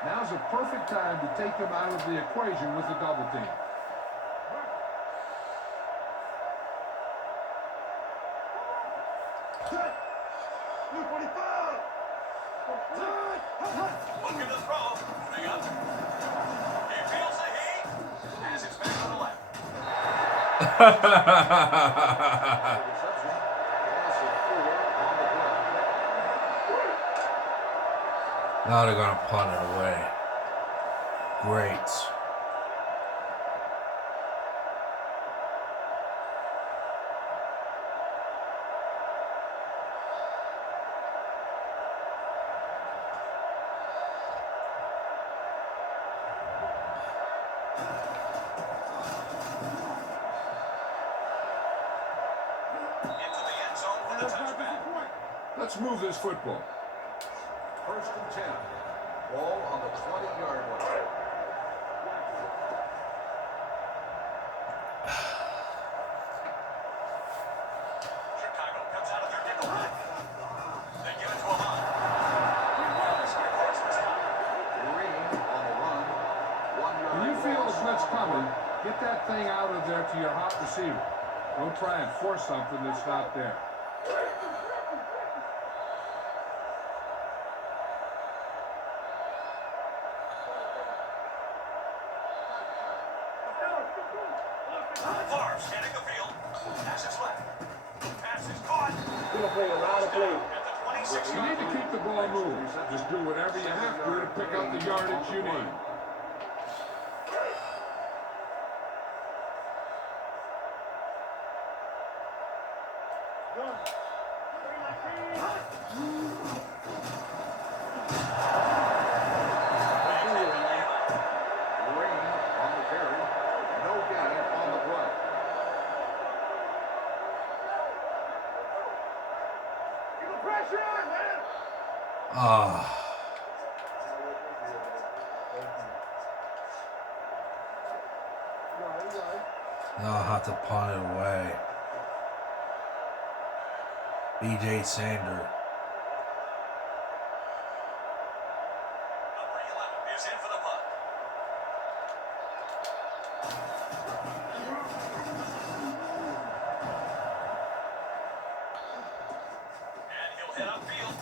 Now's a perfect time to take him out of the equation with the double team. Looking to throw. Moving up. He feels the heat. As it's back on the left. Reception. Loss of 4 on the play. Now they're gonna punt it away. Great. Into the end zone for the touchback. Let's move this football. 1st and 10. Ball on the 20-yard line. Chicago comes out of their nickel. They give it to Ahmad. Wireless reports this time. Green on the run. 1 yard When you feel a loss blitz on the coming, play. get that thing out of there to your hot receiver. Don't try and force something that's not there. Favre scanning the field. Pass is left. Pass is caught. Gonna play a lot of plays. At the 26 You need yard to keep the ball moving. Just do whatever you have to pick up the yardage you need. Green on the carry. No gain on the play. Ah. Now I'll have to punt it away. BJ Sander. Number 11 is in for the punt. And he'll head upfield.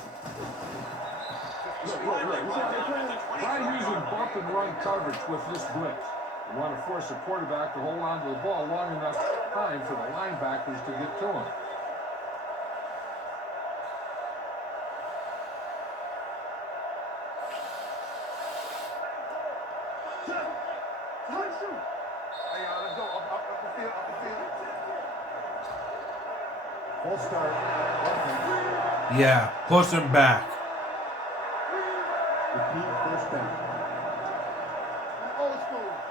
He's finally brought down at the 23 Try using yard bump and run coverage with this blitz. You want to force a quarterback to hold on to the ball long enough time for the linebackers to get to him. Let's go. Up the field. Up the field. Full start. Yeah, push him back. Repeat first down.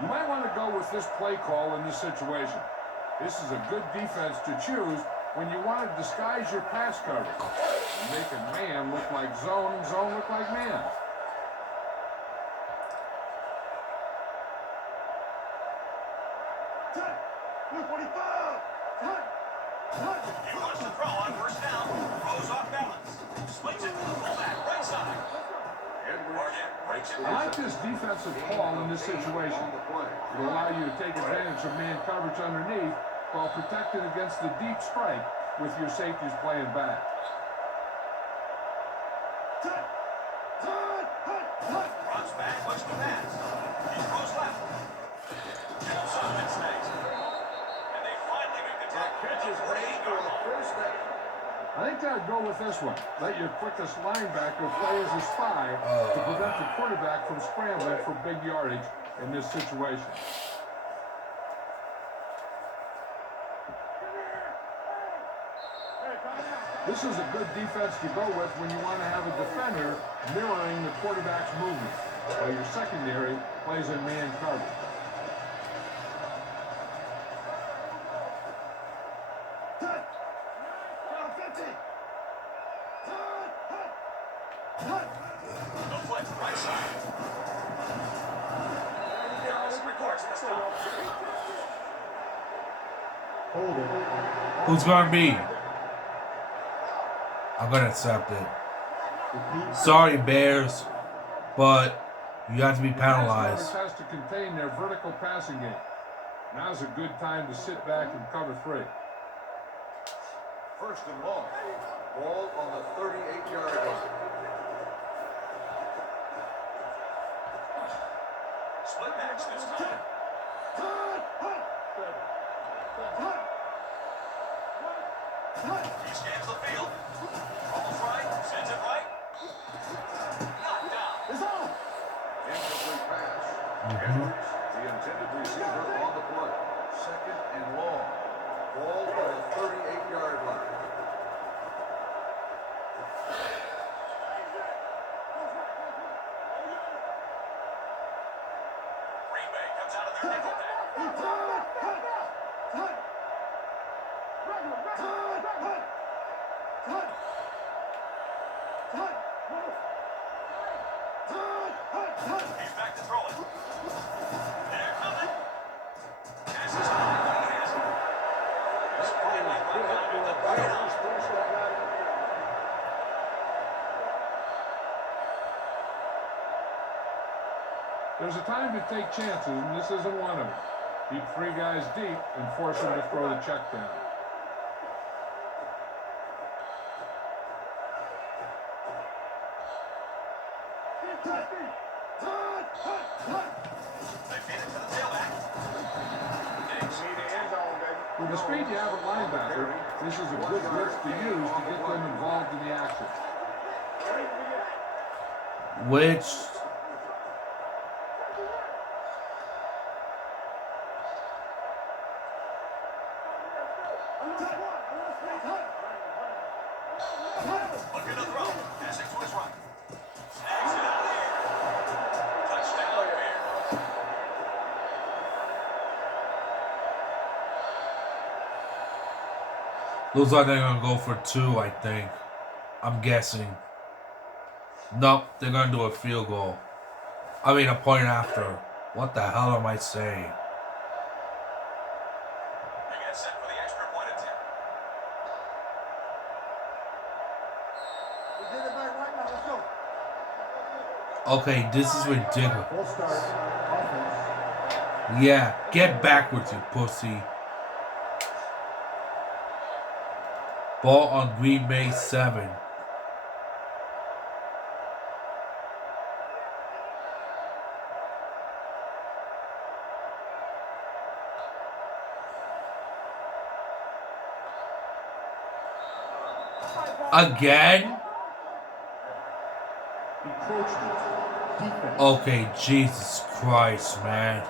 You might want to go with this play call in this situation. This is a good defense to choose when you want to disguise your pass coverage. You make a man look like zone and zone look like man. He wants to throw on first down. Throws off balance. Swings it to the fullback, right side. Morgan breaks it I like this defensive call in this situation. On the play. It'll allow you to take advantage of man coverage underneath while protecting against the deep strike with your safeties playing back. Runs back, wants to pass. He throws left. Jumps up and snags it. And they finally make the tackle. Catch is made for the first down. I think I'd go with this one. Let your quickest linebacker play as a spy to prevent the quarterback from scrambling for big yardage in this situation. This is a good defense to go with when you want to have a defender mirroring the quarterback's movement, while your secondary plays in man coverage. No play, right side. Harris records the stop. Who's gonna be? I'm gonna accept it. Sorry, Bears, but You have to be The pass penalized. runners has to contain their vertical passing game. Now's a good time to sit back and cover 3. First and long. Ball on the 38-yard line. Split backs this time. He scans the field. Almost right. Sends it right. Knocked down. Incomplete pass. Edwards, the intended receiver on the play. Second and long. Ball on the 38-yard line. Green Bay comes out of their nickel back. He's back to throw it. They're coming. Pass is high, but he has it. Spraying like right down to the 39. There's a time to take chances, and this isn't one of them. Keep 3 guys deep and force them to throw the check down. They feed it to the tailback. Diggs. With the speed you have at linebacker, this is a good blitz to use to get them involved in the action. Which Looking to throw. Passing to his right. Snags it out of the air. Touchdown, Bears. looks like they're gonna go for 2, I think. I'm guessing. Nope, they're gonna do a field goal. I mean a point after. What the hell am I saying? They get set for the extra point attempt. Okay, this is ridiculous. Full start. Offense. Yeah, get backwards, you pussy. Ball on Green Bay 7. Again? Okay, Jesus Christ, man.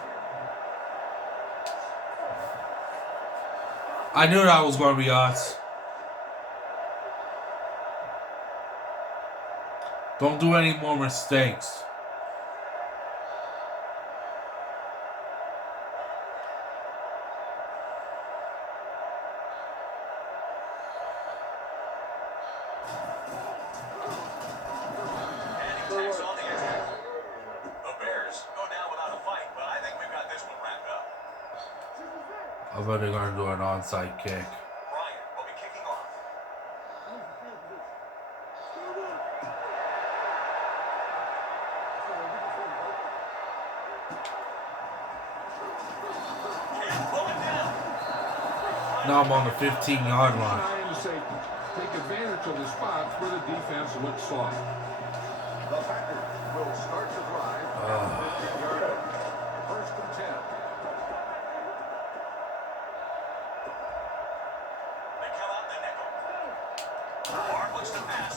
I knew that was going to be us. Don't do any more mistakes. Adding tax on the attack. The Bears go down without a fight, but I think we've got this one wrapped up. I bet they're going to do an onside kick. Bryant will be kicking off. Can't pull it down. Now I'm on the 15-yard line. Eye into safety. Take advantage of the spots where the defense looks soft. The Packers will start the drive at the 15-yard line. First and 10. They come out in the nickel. Barr looks to pass.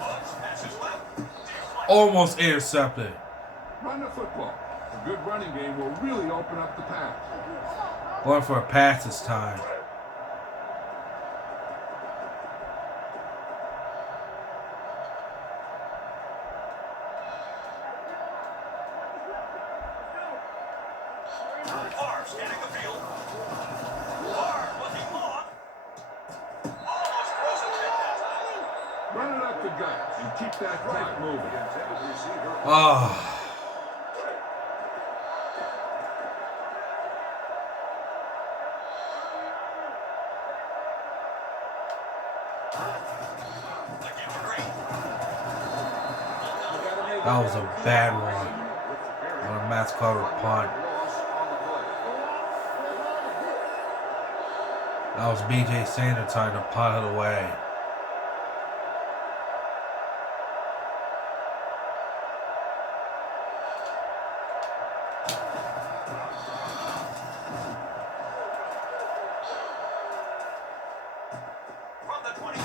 Looks, passes left. Deflect. Almost intercepted. Run the football. A good running game will really open up the pass. Going for a pass this time. Barr scanning the field. Barr looking long. Almost throws it pick that time. Run it up the gut and keep that clock moving. The intended receiver. Oh. Looking for Green. That was a bad one. On a match cover punt. Loss on the play. That was B.J. Sanders trying to punt it away. From the 20.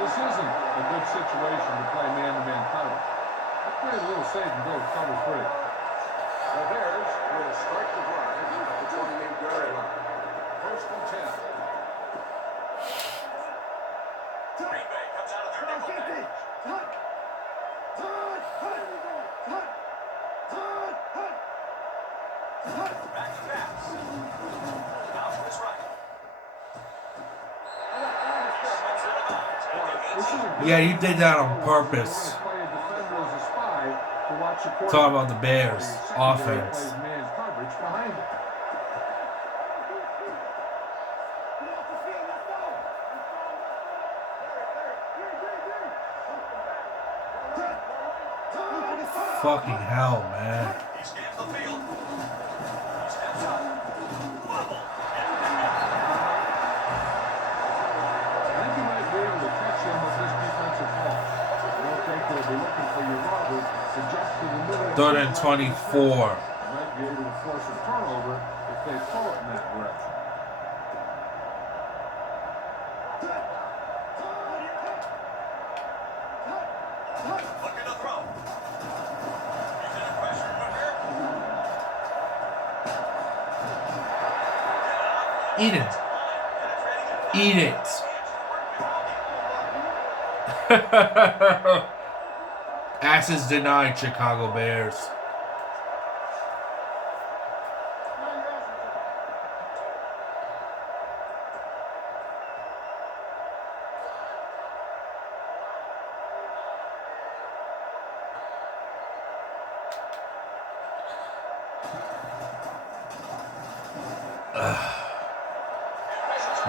This isn't a good situation to play man-to-man coverage. I play a little safe and go with cover 3. The Bears will start the drive at the 28-yard line. First and 10. Green Bay comes out of their nickel package. Back to pass. Now to his right. Slips out of bounds at the 18. This is a good Yeah, you did that on You purpose. want to play a defender as a spy to watch the quarterback. Talking about the Bears Your secondary offense. plays man coverage behind it. Fucking hell, man. He scans the field. He steps up. Level. I think you might be able to catch him with this defensive call. I don't think they'll be looking for your Robert to just to the middle. Third and 24. You might be able to force a turnover if they throw it in that direction. Looking to throw. He's in a pressure cooker. Eat it. Eat it. Access denied, Chicago Bears.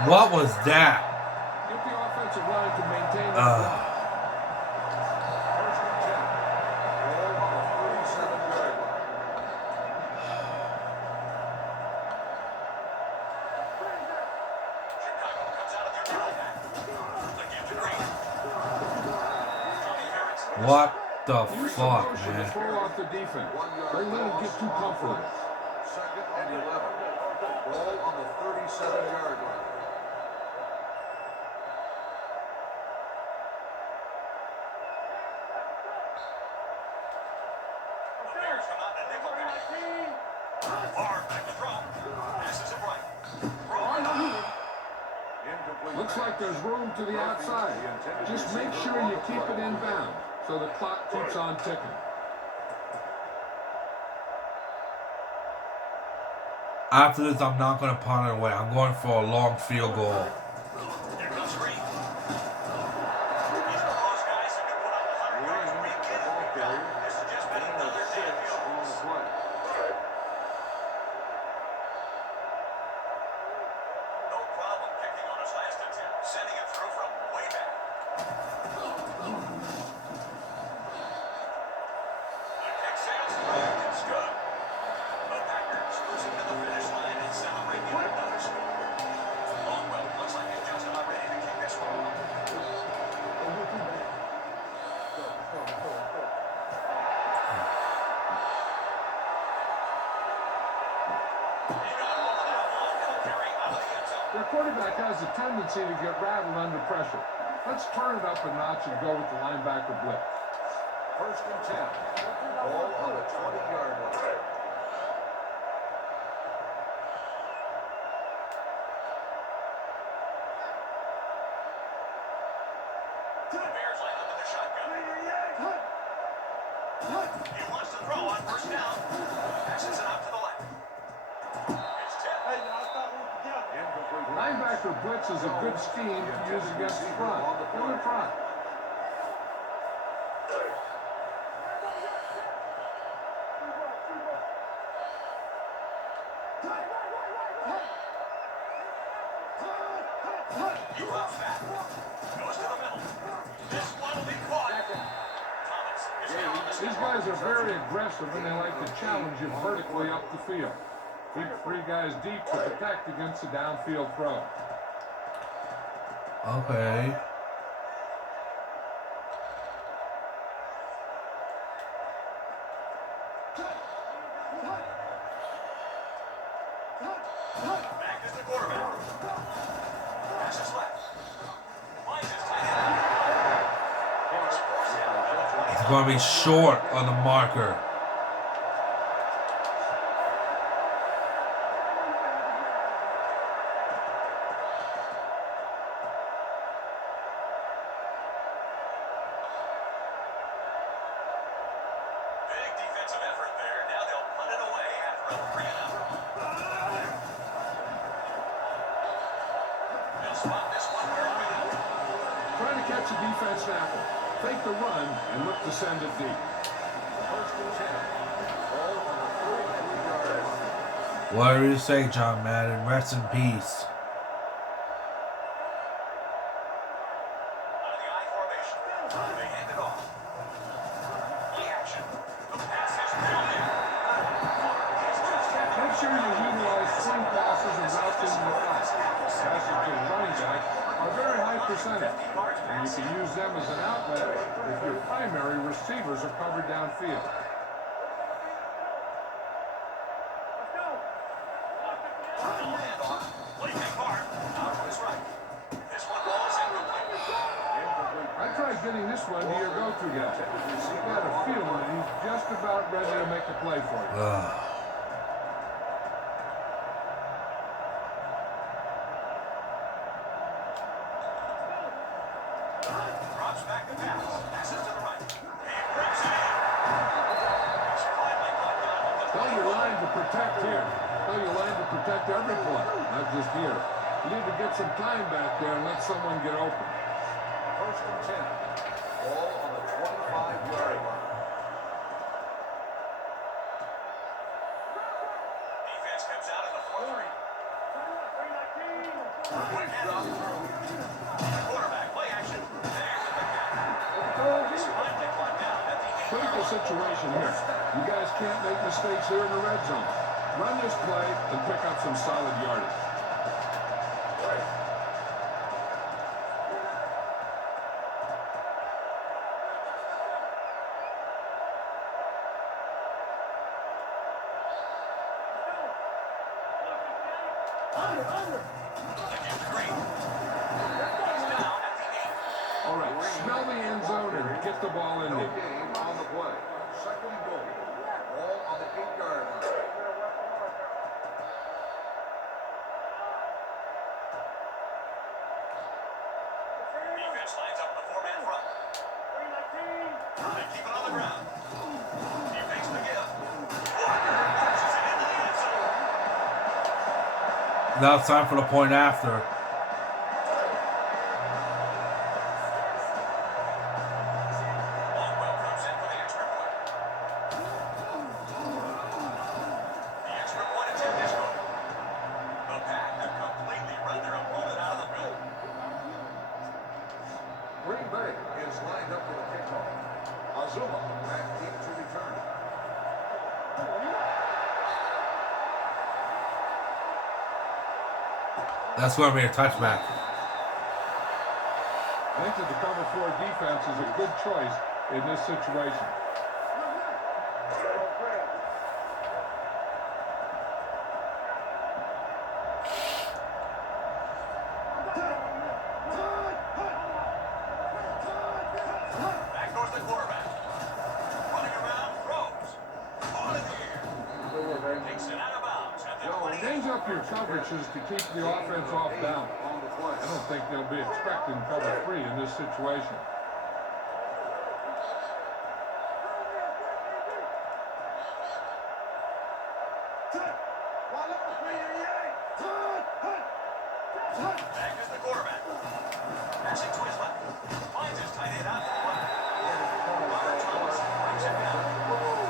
What was that? Get the offensive line to maintain that block. First and 10. Ball on the 37-yard line. Chicago comes out of their nickel package. The give to Green. Tommy Harris. What the Use fuck, some motion to man? throw off the defense. 1 yard Don't let him loss get too on the comfortable. play. Second and 11. Ball on the 37-yard line. The Bears come out in a nickel package. Barr back to throw. Passes it right. Throw. Incomplete Looks pass. like there's room to the outside. Just make sure you keep it inbound so the clock keeps on ticking. After this, I'm not going to punt it away. I'm going for a long field goal. Here comes Green. He's one of those guys who can put up 100 yards week in, week out. This has just been another day of field On the goals. play. No problem kicking on his last attempt, sending it through from way back. The kick sails through. It's good. The Packers cruising to the finish line and celebrating another score. Longwell looks like he's just about ready to kick this one off. He got hold of that one. He'll carry out of the end zone. Their quarterback has a tendency to get rattled under pressure. Let's turn it up a notch and go with the linebacker blitz. First and 10. Ball on the 20-yard line. The Bears line up in the shotgun. He wants to throw on first down. Passes it out to the left. It's tipped. Incomplete pass. Linebacker blitz is a good scheme to use against the front. In the front. He drops back. Goes to the middle. This one will be caught. Thomas is down. guys are very aggressive and they like to challenge you vertically up the field. Keep 3 guys deep to protect against a downfield throw. Okay. Back is the quarterback. Pass is left. Finds his tight end. It's forced out at the 20. It's going to be short on the marker. Big defensive effort there. Now they'll punt it away after a 3-and-out. They'll spot this one where it went out. Trying to catch a defense snapper. Fake the run and look to send it deep. First and 10. Ball on the 33-yard line. What do you say, John Madden? Rest in peace. Out of the I formation. They hand it off. Play action. The pass is down there. Make sure you utilize swing passes and routes into the pass. Passes to the running back are very high percentage, and you can use them as an outlet if your primary receivers are covered downfield. Handoff. Play take part. Out to his right. This one falls incomplete. I tried getting this one to your go-to guy. You got a feeling he's just about ready to make a play for you. Drops back to pass. Passes to the right. He rips it in. He's finally caught down with the Tell your line to protect here. Tell your line to protect every play, not just here. You need to get some time back there and let someone get open. First and 10. Ball on the 25-yard line. defense comes out in the 4-3. Quick handoff. The quarterback. Play action. There's the catch. He's finally caught down at the 8-yard Critical line. situation here. You guys can't make mistakes here in the red zone. Run this play and pick up some solid yardage. Against Green. He's down at the 8. All right, smell the end zone and get the ball in No there. game on the play. Second and goal. Ball on the 8-yard line. Defense lines up in the 4-man front. They keep it on the ground. He fakes the give. Walker pushes it into the end zone. Now it's time for the point after. Longwell comes in for the extra point. The extra point attempt is good. The Pack have completely run their opponent out of the building. Green Bay is lined up for the kickoff. Azuma back deep to return. That's going to be a touchback. I think that the cover 4 defense is a good choice in this situation. Back goes the quarterback. Running around, throws. Ball in the air. Takes it out of bounds at the 20. Change up your coverages to keep the offense off down. On the play. I don't think they'll be expecting cover 3 in this situation. Back is the quarterback. Passing to his left. Finds his tight end out to the left. Robert Thomas brings it down.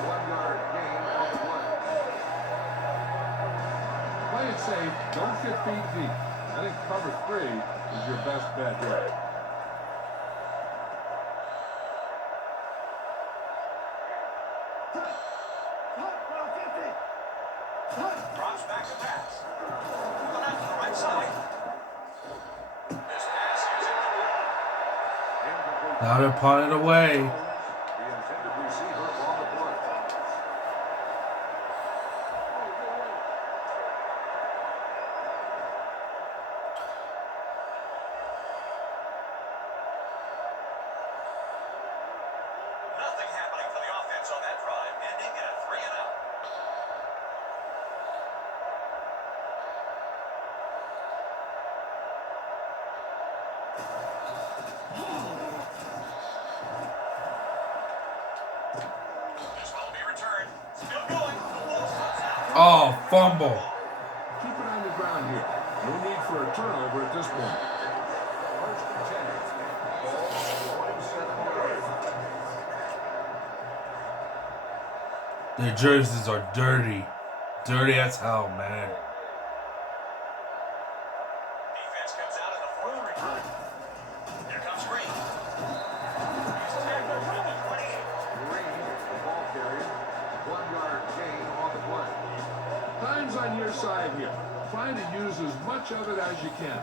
1-yard gain on the play. Play it safe. Don't get beat deep. I think cover 3 is your best bet here. Drops back to pass. Going out to the right side. This pass is incomplete. Now they're punting away. The intended receiver on the play. Nothing happening for the offense on that drive, ending in a 3-and-out. This one will be returned. Still going. The ball slips out. Oh, fumble. Keep it on the ground here. No need for a turnover at this point. First and 10. Ball 27 yards. Their jerseys are dirty. Dirty as hell, man. Defense comes out in the fourth return. Here comes Green. He's tackled at the 28. Green, the ball carrier. 1 yard gain on the play. Time's on your side here. Trying to use as much of it as you can.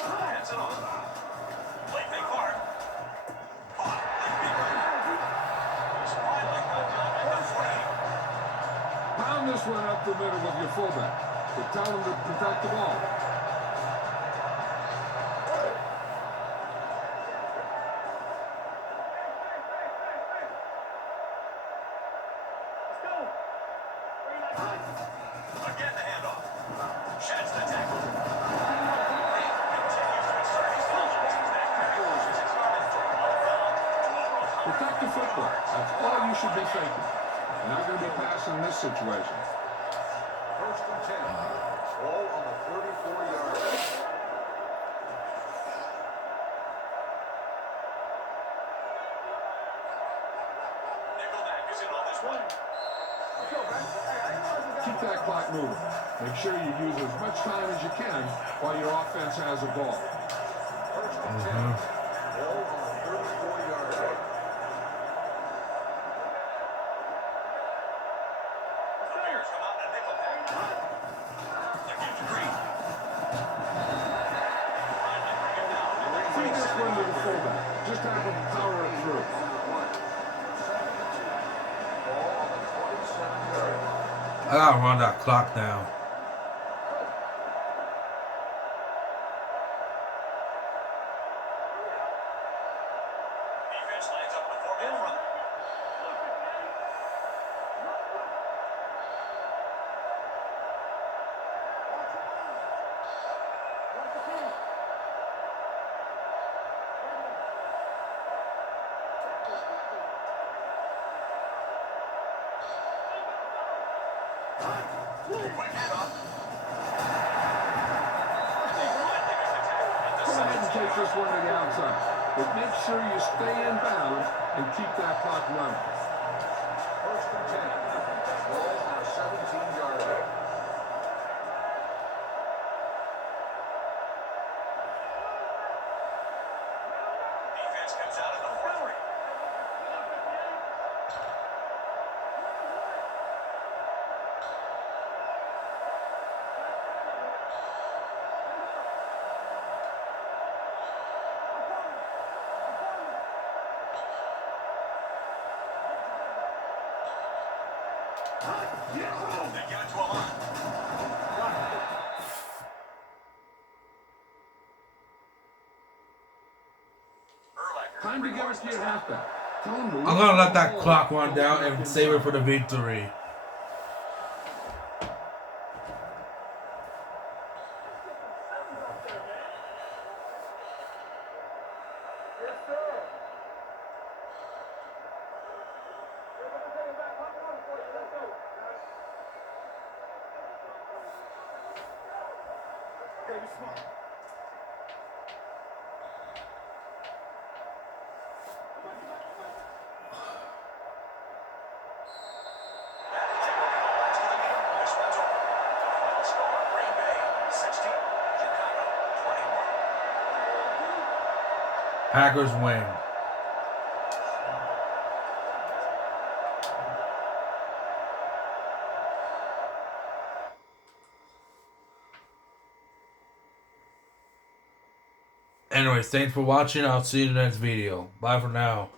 Hands it off. Play fake for it. Caught. He's finally got down at the 48. Pound this one up the middle with your fullback. But tell him to protect the ball. Again the handoff. Sheds the tackle. Green continues to insert his diligence as that carry pushes his yardage to on the ground. Protect the football. That's all you should be thinking. You're not going to be passing in this situation. First and 10. Ball on the 34-yard line. Nickelback is in on this one. Keep that clock moving. Make sure you use as much time as you can while your offense has a ball. First and 10. Ball on the 34-yard line. The Bears come out in a nickelback. They give to Green. Finally bring him down at the Feed this 27. one to the fullback. Just have him power it through. Ball on the 27-yard line. I gotta run that clock down. Defense lines up in a 4-man front. Quick handoff. They finally make the tackle at the Go ahead and 17. take this one to the outside. But make sure you stay in bounds and keep that clock running. First and 10. Ball on the 17-yard line. Defense comes out in the 4-3. They give it to Alon. Urlacher. Time to get us to your halfback. Tell him to I'm gonna let that clock run down and save it for the victory. That is going to be the last of the game. This one's over. Packers win. Anyways, thanks for watching. I'll see you in the next video. Bye for now.